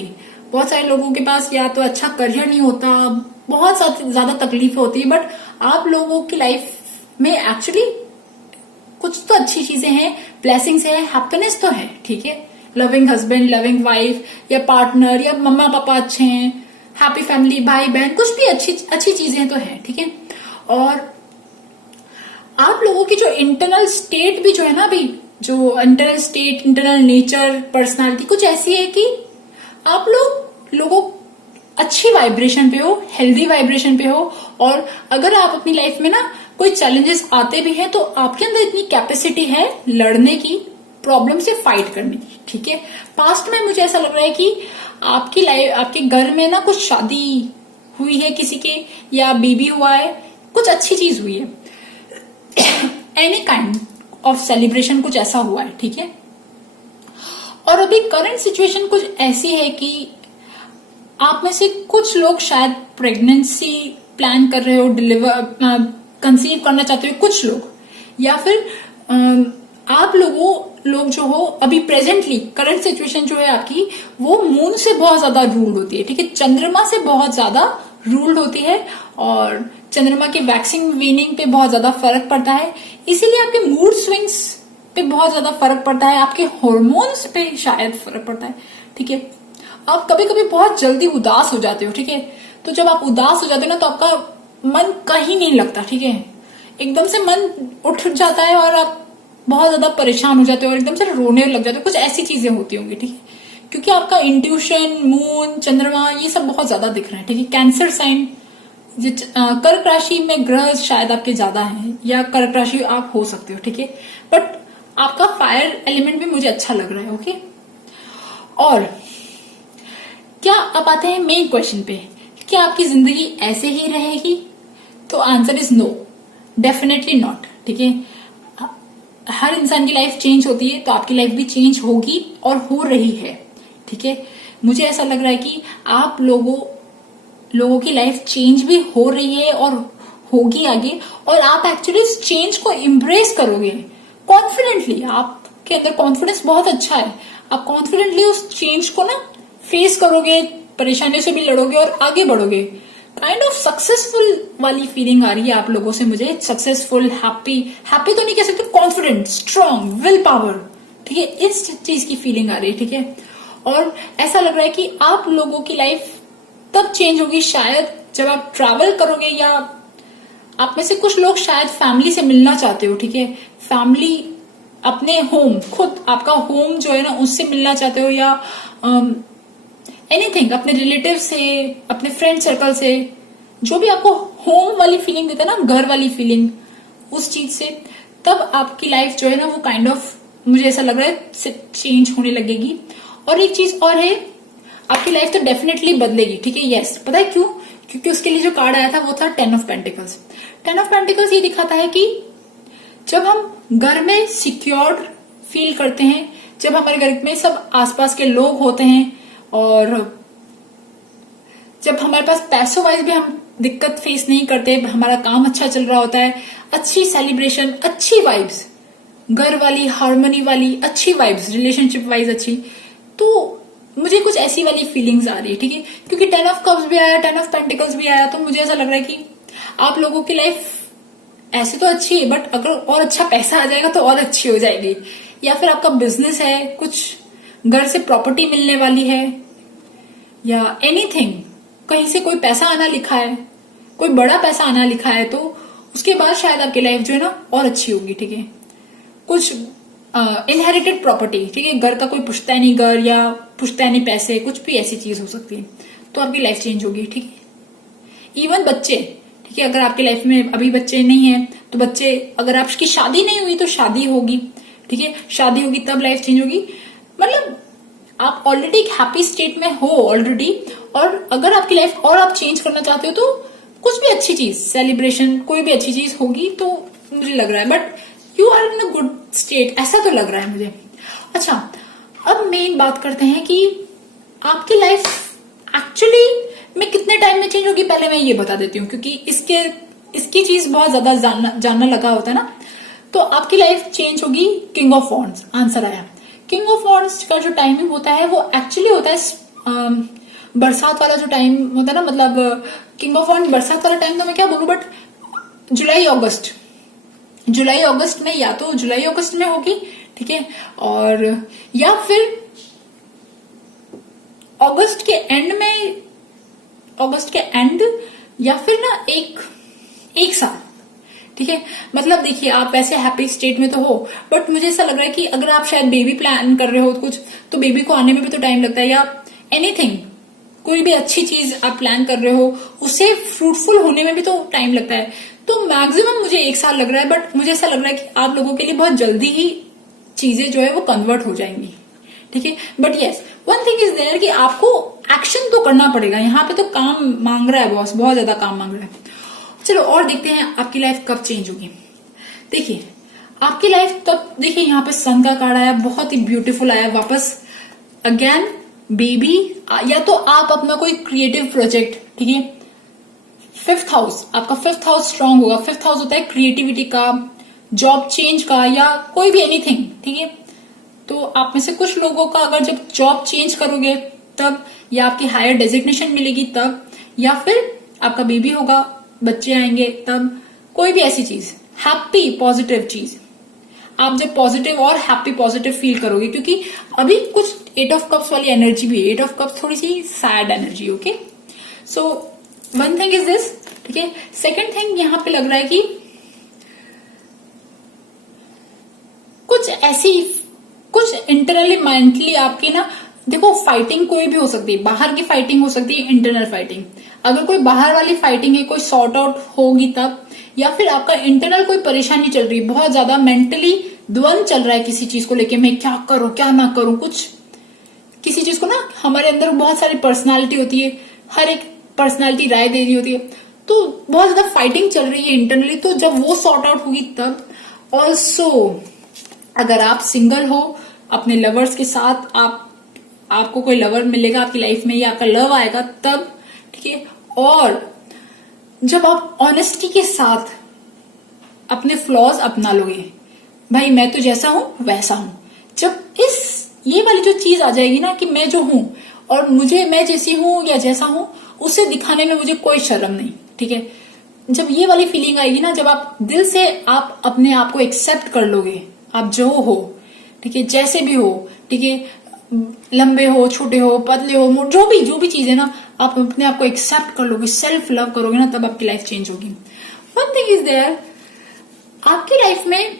बहुत सारे लोगों के पास या तो अच्छा करियर नहीं होता, बहुत ज्यादा तकलीफ होती है, बट आप लोगों की लाइफ में एक्चुअली कुछ तो अच्छी चीजें हैं, ब्लेसिंग्स है, हैप्पीनेस तो है, ठीक है। लविंग हस्बैंड, लविंग वाइफ, या पार्टनर, या मम्मा पापा अच्छे हैं, हैप्पी फैमिली, भाई बहन, कुछ भी अच्छी चीजें तो है, ठीक है। और आप लोगों की जो इंटरनल स्टेट भी जो है ना, अभी जो internal state, internal nature, personality कुछ ऐसी है कि आप लोगों अच्छी वाइब्रेशन पे हो, हेल्दी वाइब्रेशन पे हो। और अगर आप अपनी लाइफ में ना कोई चैलेंजेस आते भी हैं तो आपके अंदर इतनी कैपेसिटी है लड़ने की, प्रॉब्लम से फाइट करने की, ठीक है। पास्ट में मुझे ऐसा लग रहा है कि आपकी लाइफ, आपके घर में ना कुछ शादी हुई है किसी के, या बेबी हुआ है, कुछ अच्छी चीज हुई है, एनी काइंड ऑफ सेलिब्रेशन कुछ ऐसा हुआ है, ठीक है। और अभी करंट सिचुएशन कुछ ऐसी है कि आप में से कुछ लोग शायद प्रेगनेंसी प्लान कर रहे हो, कंसीव करना चाहते हो कुछ लोग, या फिर आप लोग जो हो अभी प्रेजेंटली करंट सिचुएशन जो है आपकी, वो मून से बहुत ज्यादा रूल्ड होती है, ठीक है। चंद्रमा से बहुत ज्यादा रूल्ड होती है, और चंद्रमा के वैक्सिंग वीनिंग पे बहुत ज्यादा फर्क पड़ता है। इसीलिए आपके मूड स्विंग्स पे बहुत ज्यादा फर्क पड़ता है, आपके हॉर्मोन्स पे शायद फर्क पड़ता है, ठीक है। आप कभी कभी बहुत जल्दी उदास हो जाते हो, ठीक है। तो जब आप उदास हो जाते हो ना, तो आपका मन कहीं नहीं लगता, ठीक है। एकदम से मन उठ जाता है और आप बहुत ज्यादा परेशान हो जाते हो और एकदम से रोने लग जाते हो, कुछ ऐसी चीजें होती होंगी, ठीक है। क्योंकि आपका इंट्यूशन, मून, चंद्रमा, ये सब बहुत ज्यादा दिख रहे हैं, ठीक है। कैंसर साइन कर्क राशि में ग्रह शायद आपके ज्यादा हैं, या कर्क राशि आप हो सकते हो, ठीक है, बट आपका फायर एलिमेंट भी मुझे अच्छा लग रहा है। ओके, और क्या अब आते हैं मेन क्वेश्चन पे, क्या आपकी जिंदगी ऐसे ही रहेगी? तो answer is no, definitely not. ठीक है, हर इंसान की लाइफ चेंज होती है, तो आपकी लाइफ भी चेंज होगी और हो रही है। ठीक है, मुझे ऐसा लग रहा है कि आप लोगों की लाइफ चेंज भी हो रही है और होगी आगे, और आप एक्चुअली उस चेंज को एम्ब्रेस करोगे कॉन्फिडेंटली। आपके अंदर कॉन्फिडेंस बहुत अच्छा है, आप कॉन्फिडेंटली उस चेंज को ना फेस करोगे, परेशानियों से भी लड़ोगे और आगे बढ़ोगे। काइंड ऑफ सक्सेसफुल वाली फीलिंग आ रही है आप लोगों से मुझे, सक्सेसफुल, हैप्पी तो नहीं कह सकते, कॉन्फिडेंट, स्ट्रांग, विल पावर। ठीक है, इस चीज की फीलिंग आ रही है। ठीक है, और ऐसा लग रहा है कि आप लोगों की लाइफ तब चेंज होगी शायद जब आप ट्रैवल करोगे, या आप में से कुछ लोग शायद फैमिली से मिलना चाहते हो। ठीक है, फैमिली, अपने होम, खुद आपका होम जो है ना, उससे मिलना चाहते हो, या एनीथिंग, अपने रिलेटिव से, अपने फ्रेंड सर्कल से, जो भी आपको होम वाली फीलिंग देता है ना, घर वाली फीलिंग, उस चीज से तब आपकी लाइफ जो है ना वो काइंड ऑफ, मुझे ऐसा लग रहा है, चेंज होने लगेगी। और एक चीज और है, आपकी लाइफ तो डेफिनेटली बदलेगी। ठीक है, यस, पता है क्यों? क्योंकि उसके लिए जो कार्ड आया था वो था 10 ऑफ पेंटिकल्स। 10 ऑफ पेंटिकल्स ये दिखाता है कि जब हम घर में सिक्योर्ड फील करते हैं, जब हमारे घर में सब आसपास के लोग होते हैं, और जब हमारे पास पैसों वाइज भी हम दिक्कत फेस नहीं करते, हमारा काम अच्छा चल रहा होता है, अच्छी सेलिब्रेशन, अच्छी वाइब्स, घर वाली, हार्मनी वाली अच्छी वाइब्स, रिलेशनशिप वाइज अच्छी, तो मुझे कुछ ऐसी वाली फीलिंग्स आ रही है। ठीक है, क्योंकि 10 ऑफ कप्स भी आया, 10 ऑफ पेंटिकल्स भी आया, तो मुझे ऐसा लग रहा है कि आप लोगों की लाइफ ऐसे तो अच्छी है, बट अगर और अच्छा पैसा आ जाएगा तो और अच्छी हो जाएगी। या फिर आपका बिजनेस है, कुछ घर से प्रॉपर्टी मिलने वाली है, या एनीथिंग, कहीं से कोई पैसा आना लिखा है, कोई बड़ा पैसा आना लिखा है, तो उसके बाद शायद आपकी लाइफ जो है ना और अच्छी होगी। ठीक है, कुछ इनहेरिटेड प्रॉपर्टी, ठीक है, घर का कोई पुश्तैनी घर या पुश्तैनी पैसे, कुछ भी ऐसी चीज हो सकती है, तो आपकी लाइफ चेंज होगी। ठीक है, इवन बच्चे, ठीक है, अगर आपकी लाइफ में अभी बच्चे नहीं है तो बच्चे, अगर आपकी शादी नहीं हुई तो शादी होगी। ठीक है, शादी होगी तब लाइफ चेंज होगी। मतलब आप ऑलरेडी एक हैप्पी स्टेट में हो ऑलरेडी, और अगर आपकी लाइफ और आप चेंज करना चाहते हो तो कुछ भी अच्छी चीज, सेलिब्रेशन, कोई भी अच्छी चीज होगी, तो मुझे लग रहा है, but you are in a good state, ऐसा तो लग रहा है मुझे। अच्छा, अब मेन बात करते हैं कि आपकी लाइफ एक्चुअली में कितने टाइम में चेंज होगी, पहले मैं ये बता देती हूँ, क्योंकि इसकी चीज बहुत ज्यादा जानना लगा होता है ना। तो आपकी लाइफ चेंज होगी किंग ऑफ वॉन्ड्स, आंसर आया। किंग ऑफ वॉन्ड्स का जो टाइमिंग होता है वो एक्चुअली होता है बरसात वाला जो टाइम होता है ना, मतलब किंग ऑफ वॉन्ड्स बरसात वाला टाइम तो मैं क्या बोलूं, बट जुलाई अगस्त में, या तो जुलाई अगस्त में होगी, ठीक है, और या फिर अगस्त के एंड, या फिर ना एक साल। ठीक है, मतलब देखिए, आप वैसे हैप्पी स्टेट में तो हो, बट मुझे ऐसा लग रहा है कि अगर आप शायद बेबी प्लान कर रहे हो कुछ, तो बेबी को आने में भी तो टाइम लगता है, या एनीथिंग, कोई भी अच्छी चीज आप प्लान कर रहे हो, उसे फ्रूटफुल होने में भी तो टाइम लगता है। तो मैक्सिमम मुझे 1 साल लग रहा है, बट मुझे ऐसा लग रहा है कि आप लोगों के लिए बहुत जल्दी ही चीजें जो है वो कन्वर्ट हो जाएंगी। ठीक है, but yes, one thing is there कि आपको एक्शन तो करना पड़ेगा, यहाँ पे तो काम मांग रहा है बॉस, बहुत ज्यादा काम मांग रहा है। चलो और देखते हैं आपकी लाइफ कब चेंज होगी। देखिए, आपकी लाइफ तब, देखिए यहाँ पे सन का कार्ड आया, बहुत ही ब्यूटीफुल आया वापस, अगेन बेबी, या तो आप अपना कोई क्रिएटिव प्रोजेक्ट, ठीक है, 5th हाउस, आपका 5th हाउस स्ट्रांग होगा। 5th हाउस होता है क्रिएटिविटी का, जॉब चेंज का, या कोई भी एनीथिंग। ठीक है, तो आप में से कुछ लोगों का अगर जब जॉब चेंज करोगे तब, या आपकी हायर डेजिग्नेशन मिलेगी तब, या फिर आपका बेबी होगा, बच्चे आएंगे तब, कोई भी ऐसी चीज, हैप्पी पॉजिटिव चीज, आप जब पॉजिटिव और हैप्पी पॉजिटिव फील करोगे, क्योंकि अभी कुछ 8 ऑफ कप्स वाली एनर्जी भी है। 8 ऑफ कप्स थोड़ी सी sad energy, okay. So one thing is this, ठीक है। सेकेंड थिंग यहां पे लग रहा है कि कुछ इंटरनली मेंटली आपकी ना देखो फाइटिंग कोई भी हो सकती है, बाहर की फाइटिंग हो सकती है, इंटरनल फाइटिंग। अगर कोई बाहर वाली फाइटिंग है, कोई सॉर्ट आउट होगी तब, या फिर आपका इंटरनल कोई परेशानी चल रही है, बहुत ज्यादा मेंटली द्वंद चल रहा है किसी चीज को लेके, मैं क्या करूं क्या ना करूं, कुछ किसी चीज को ना, हमारे अंदर बहुत सारी पर्सनालिटी होती है, हर एक पर्सनालिटी राय दे रही होती है, तो बहुत ज्यादा फाइटिंग चल रही है इंटरनली, तो जब वो सॉर्ट आउट होगी तब। ऑल्सो अगर आप सिंगल हो, अपने लवर्स के साथ, आपको कोई लवर मिलेगा आपकी लाइफ में, या आपका लव आएगा तब, ठीक है। और जब आप ऑनेस्टी के साथ अपने फ्लॉज अपना लोगे, भाई मैं तो जैसा हूं वैसा हूं, जब ये वाली जो चीज आ जाएगी ना कि मैं जो हूं और मुझे, मैं जैसी हूं या जैसा हूं, उसे दिखाने में मुझे कोई शर्म नहीं, ठीक है। जब ये वाली फीलिंग आएगी ना, जब आप दिल से आप अपने आप को एक्सेप्ट कर लोगे, आप जो हो, ठीक है, जैसे भी हो, ठीक है, लंबे हो, छोटे हो, पतले हो, जो भी चीज है ना, आप अपने आप को एक्सेप्ट कर लोगे, सेल्फ लव करोगे ना, तब आपकी लाइफ चेंज होगी। वन थिंग इज देयर, आपकी लाइफ में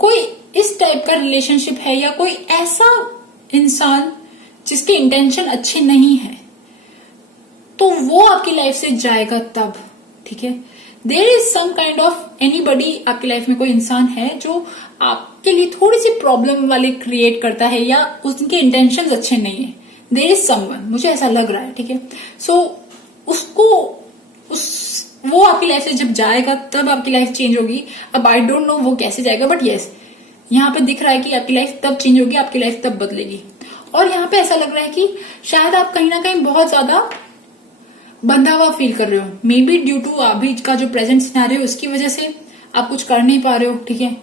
कोई इस टाइप का रिलेशनशिप है या कोई ऐसा इंसान जिसके इंटेंशन अच्छे नहीं है, तो वो आपकी लाइफ से जाएगा तब, ठीक है। There is some kind of anybody, आपकी लाइफ में कोई इंसान है जो आपके लिए थोड़ी सी प्रॉब्लम वाले क्रिएट करता है, या उसके इंटेंशन अच्छे नहीं है। देयर इज समवन, मुझे ऐसा लग रहा है, ठीक है। सो वो आपकी लाइफ से जब जाएगा तब आपकी लाइफ चेंज होगी। अब आई डोंट नो वो कैसे जाएगा, बट यस, यहाँ पे दिख रहा है कि आपकी लाइफ तब चेंज होगी, आपकी लाइफ तब बदलेगी। और यहाँ पे ऐसा लग रहा है कि शायद आप कहीं ना कहीं बहुत ज्यादा बंधा हुआ फील कर रहे हो, मे बी ड्यू टू अभी का जो प्रेजेंट सिनेरियो, उसकी वजह से आप कुछ कर नहीं पा रहे हो, ठीक है।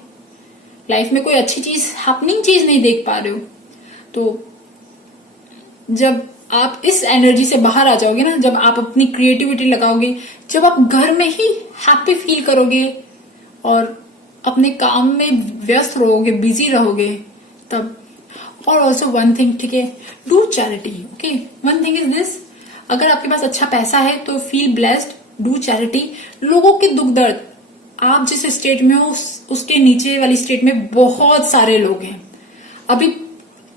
लाइफ में कोई अच्छी चीज, हैपनिंग चीज नहीं देख पा रहे हो। तो जब आप इस एनर्जी से बाहर आ जाओगे ना, जब आप अपनी क्रिएटिविटी लगाओगे, जब आप घर में ही हैप्पी फील करोगे और अपने काम में व्यस्त रहोगे, बिजी रहोगे, तब। और ऑल्सो वन थिंग, ठीक है, do charity, okay. One thing is this, अगर आपके पास अच्छा पैसा है तो फील ब्लेस्ड, डू चैरिटी। लोगों के दुख दर्द, आप जिस स्टेट में हो उसके नीचे वाली स्टेट में बहुत सारे लोग हैं। अभी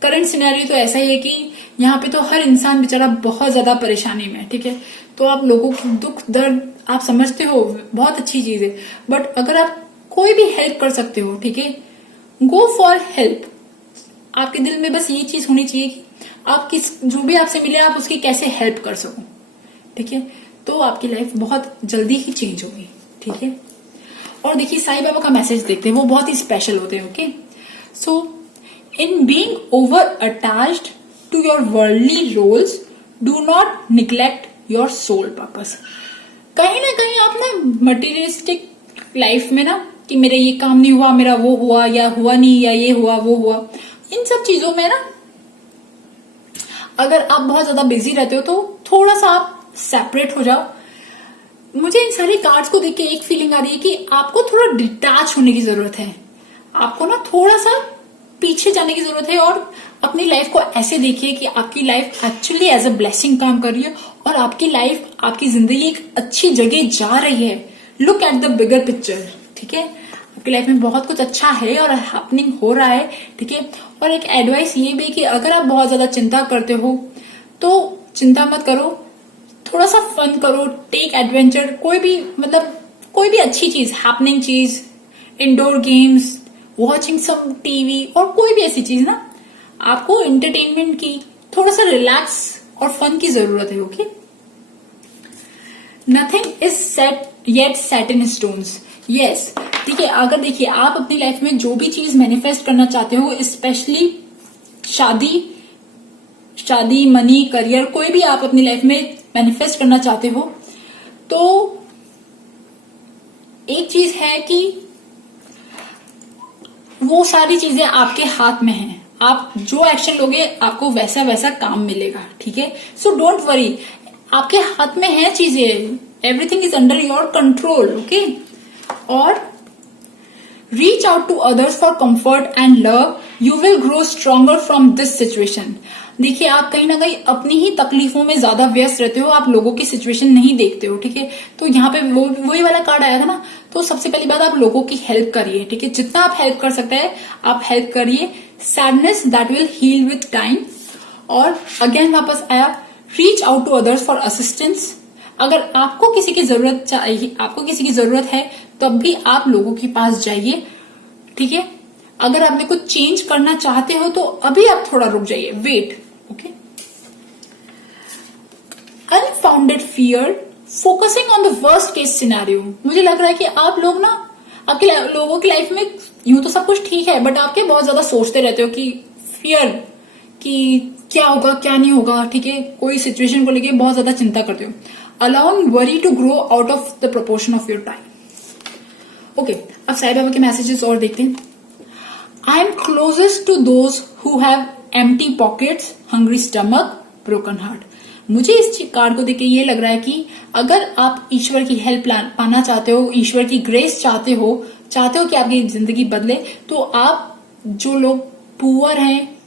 करंट सिनेरियो तो ऐसा ही है कि यहाँ पे तो हर इंसान बेचारा बहुत ज्यादा परेशानी में, ठीक है। तो आप लोगों की दुख दर्द आप समझते हो, बहुत अच्छी चीज है, बट अगर आप कोई भी हेल्प कर सकते हो, ठीक है, गो फॉर हेल्प। आपके दिल में बस ये चीज होनी चाहिए कि आप जो भी आपसे मिले आप उसकी कैसे हेल्प कर सको, ठीक है। तो आपकी लाइफ बहुत जल्दी ही चेंज होगी, ठीक है। और देखिए साईं बाबा का मैसेज देखते हैं, वो बहुत ही स्पेशल होते हैं, okay. So in being over attached to your worldly roles, do not neglect your soul purpose. कहीं ना कहीं आप ना मटेरियलिस्टिक लाइफ में ना, कि मेरा ये काम नहीं हुआ, मेरा वो हुआ या हुआ नहीं, या ये हुआ वो हुआ, इन सब चीजों में ना अगर आप बहुत ज्यादा बिजी रहते हो तो थोड़ा सा आप सेपरेट हो जाओ। मुझे इन सारी कार्ड्स को देख के एक फीलिंग आ रही है कि आपको थोड़ा डिटैच होने की जरूरत है, आपको ना थोड़ा सा पीछे जाने की जरूरत है, और अपनी लाइफ को ऐसे देखिए कि आपकी life actually as a blessing काम कर रही है, और आपकी लाइफ, आपकी जिंदगी एक अच्छी जगह जा रही है। Look at the bigger picture, ठीक है। आपकी लाइफ में बहुत कुछ अच्छा है और हैपनिंग हो रहा है, ठीक है। और एक एडवाइस ये भी कि अगर आप बहुत ज्यादा चिंता करते हो तो चिंता मत करो, थोड़ा सा फन करो, टेक एडवेंचर, कोई भी अच्छी चीज, हैपनिंग चीज, indoor games, watching some TV, और कोई भी ऐसी चीज ना, आपको एंटरटेनमेंट की, थोड़ा सा रिलैक्स और फन की जरूरत है, okay. Nothing is set yet set in stones, yes, ठीक है। अगर देखिए आप अपनी लाइफ में जो भी चीज मैनिफेस्ट करना चाहते हो, स्पेशली शादी, मनी, करियर, कोई भी आप अपनी लाइफ में मैनिफेस्ट करना चाहते हो, तो एक चीज है कि वो सारी चीजें आपके हाथ में हैं। आप जो एक्शन लोगे आपको वैसा वैसा काम मिलेगा, ठीक है। सो डोंट वरी, आपके हाथ में है चीजें, everything is under your control, okay. और reach out to others for comfort and love, you will grow stronger from this situation। देखिए आप कहीं ना कहीं अपनी ही तकलीफों में ज्यादा व्यस्त रहते हो, आप लोगों की सिचुएशन नहीं देखते हो, ठीक है। तो यहाँ पे वही वाला कार्ड आया था ना, तो सबसे पहली बात आप लोगों की हेल्प करिए, ठीक है। जितना आप हेल्प कर सकते हैं आप हेल्प करिए, sadness that will heal with time. और अगेन वापस आया, reach out to others for assistance. अगर आपको किसी की जरूरत चाहिए, आपको किसी की जरूरत है, तब भी आप लोगों के पास जाइए, ठीक है। अगर आपने कुछ चेंज करना चाहते हो तो अभी आप थोड़ा रुक जाइए, wait, okay. Unfounded fear, focusing on the worst case scenario. मुझे लग रहा है कि आप लोग ना, आपके लोगों की लाइफ में यूं तो सब कुछ ठीक है, बट आपके बहुत ज्यादा सोचते रहते हो कि फियर, कि क्या होगा क्या नहीं होगा, ठीक है। कोई सिचुएशन को लेके बहुत ज्यादा चिंता करते हो। Allowing worry to grow out of the proportion of your time. Okay, अब साईं बाबा के मैसेजेस और देखते हैं। I am closest to those who have empty pockets, hungry stomach, broken heart. मुझे इस कार्ड को देख के ये लग रहा है कि अगर आप ईश्वर की हेल्प पाना चाहते हो, ईश्वर की ग्रेस चाहते हो कि आपकी जिंदगी बदले, तो आप जो लोग पुअर हैं,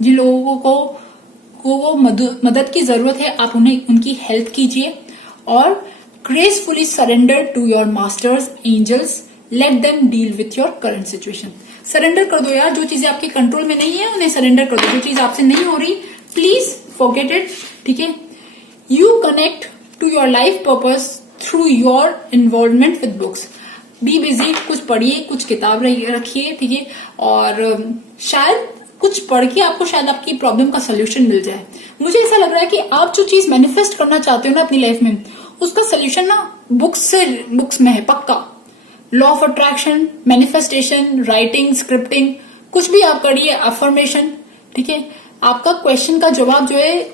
जिन लोगों को मदद की जरूरत है, आप उन्हें उनकी हेल्प कीजिए। और gracefully surrender to your masters angels, let them deal with your current situation. Surrender कर दो यार, जो चीजें आपके कंट्रोल में नहीं है उन्हें सरेंडर कर दो। जो चीज आपसे नहीं हो रही, प्लीज फॉरगेट इट, ठीक है। You connect to your life purpose through your involvement with books. Be busy, कुछ पढ़िए, कुछ किताब रखिए, ठीक है। और शायद कुछ पढ़ के आपको शायद आपकी प्रॉब्लम का सोल्यूशन मिल जाए। मुझे ऐसा लग रहा है कि आप जो चीज मैनिफेस्ट करना चाहते हो ना अपनी लाइफ में, उसका सोल्यूशन ना बुक्स में है पक्का। Law of attraction, manifestation, writing, scripting, कुछ भी आप करिए, अफर्मेशन, ठीक है। आपका क्वेश्चन का जवाब जो है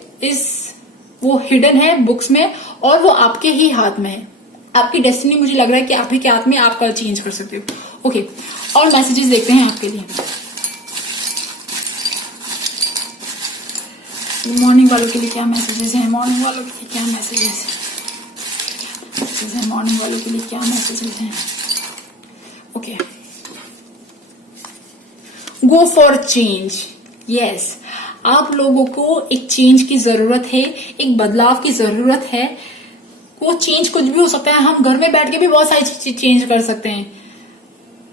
वो हिडन है बुक्स में, और वो आपके ही हाथ में है। आपकी डेस्टिनी मुझे लग रहा है कि आप ही के हाथ में, आप कल चेंज कर सकते हो। ओके, और मैसेजेस देखते हैं आपके लिए। मॉर्निंग वालों के लिए क्या मैसेजेस हैं, मॉर्निंग वालों के लिए क्या मैसेजेस हैं, मॉर्निंग वालों के लिए क्या मैसेजेस हैं। Okay, go for change. Yes, आप लोगों को एक चेंज की जरूरत है, एक बदलाव की जरूरत है। वो चेंज कुछ भी हो सकता है। हम घर में बैठ के भी बहुत सारी चीजें चेंज कर सकते हैं।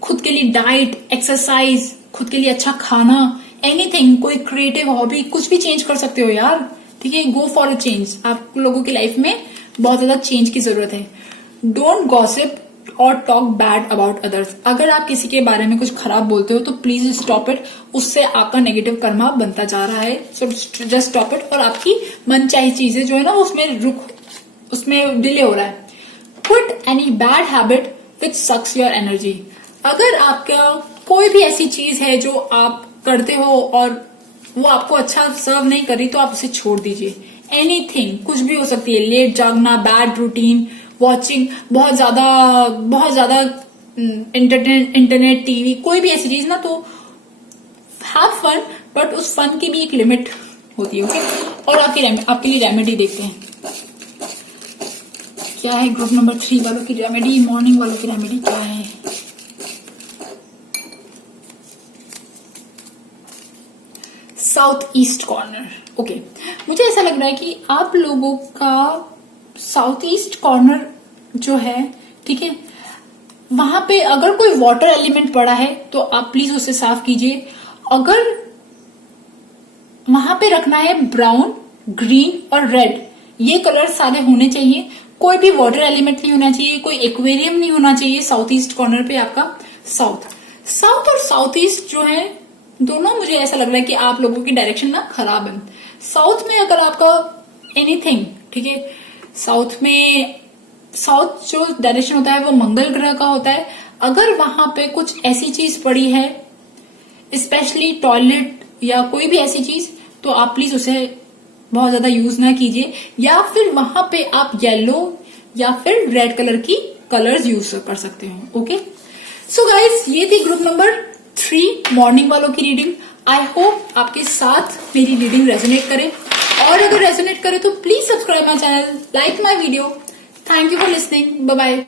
खुद के लिए डाइट, एक्सरसाइज, खुद के लिए अच्छा खाना, एनीथिंग, कोई क्रिएटिव हॉबी, कुछ भी चेंज कर सकते हो यार, ठीक है। Go for a change. आप लोगों की लाइफ में बहुत ज्यादा चेंज की जरूरत है। डोंट गॉसिप और टॉक बैड अबाउट अदर्स। अगर आप किसी के बारे में कुछ खराब बोलते हो तो प्लीज स्टॉप इट। उससे आपका नेगेटिव कर्मा बनता जा रहा है। So just stop it. और आपकी मनचाही चीजें जो है ना, उसमें डिले हो रहा है। Quit any bad habit which sucks your energy. अगर आपका कोई भी ऐसी चीज है जो आप करते हो और वो आपको अच्छा सर्व नहीं कर रही, तो आप उसे छोड़ दीजिए। एनीथिंग, कुछ भी हो सकती है। लेट जागना, बैड रूटीन, वॉचिंग, बहुत ज्यादा इंटरनेट, टीवी, कोई भी ऐसी चीज ना, तो हैव फन, बट उस फन की भी एक लिमिट होती है, ओके। और आपके लिए रेमेडी देखते हैं क्या है। ग्रुप नंबर 3 वालों की रेमेडी, मॉर्निंग वालों की रेमेडी क्या है। South east corner. ओके, मुझे ऐसा लग रहा है कि आप लोगों का साउथ ईस्ट कॉर्नर जो है, ठीक है, वहां पे अगर कोई वाटर एलिमेंट पड़ा है तो आप प्लीज उसे साफ कीजिए। अगर वहां पे रखना है ब्राउन, ग्रीन और रेड, ये कलर सारे होने चाहिए। कोई भी वाटर एलिमेंट नहीं होना चाहिए, कोई एक्वेरियम नहीं होना चाहिए साउथ ईस्ट कॉर्नर पे आपका। साउथ और साउथ ईस्ट जो है, दोनों मुझे ऐसा लग रहा है कि आप लोगों की डायरेक्शन ना खराब है। साउथ में अगर आपका एनीथिंग, ठीक है, साउथ जो डायरेक्शन होता है वो मंगल ग्रह का होता है। अगर वहां पे कुछ ऐसी चीज पड़ी है, स्पेशली टॉयलेट या कोई भी ऐसी चीज, तो आप प्लीज उसे बहुत ज्यादा यूज ना कीजिए। या फिर वहां पे आप येलो या फिर रेड कलर की कलर्स यूज कर सकते हो, ओके। सो गाइज, ये थी ग्रुप नंबर 3 मॉर्निंग वालों की रीडिंग। आई होप आपके साथ मेरी रीडिंग रेजोनेट करे, और अगर रेजोनेट करे तो please subscribe my channel, like my video. Thank you for listening, bye bye.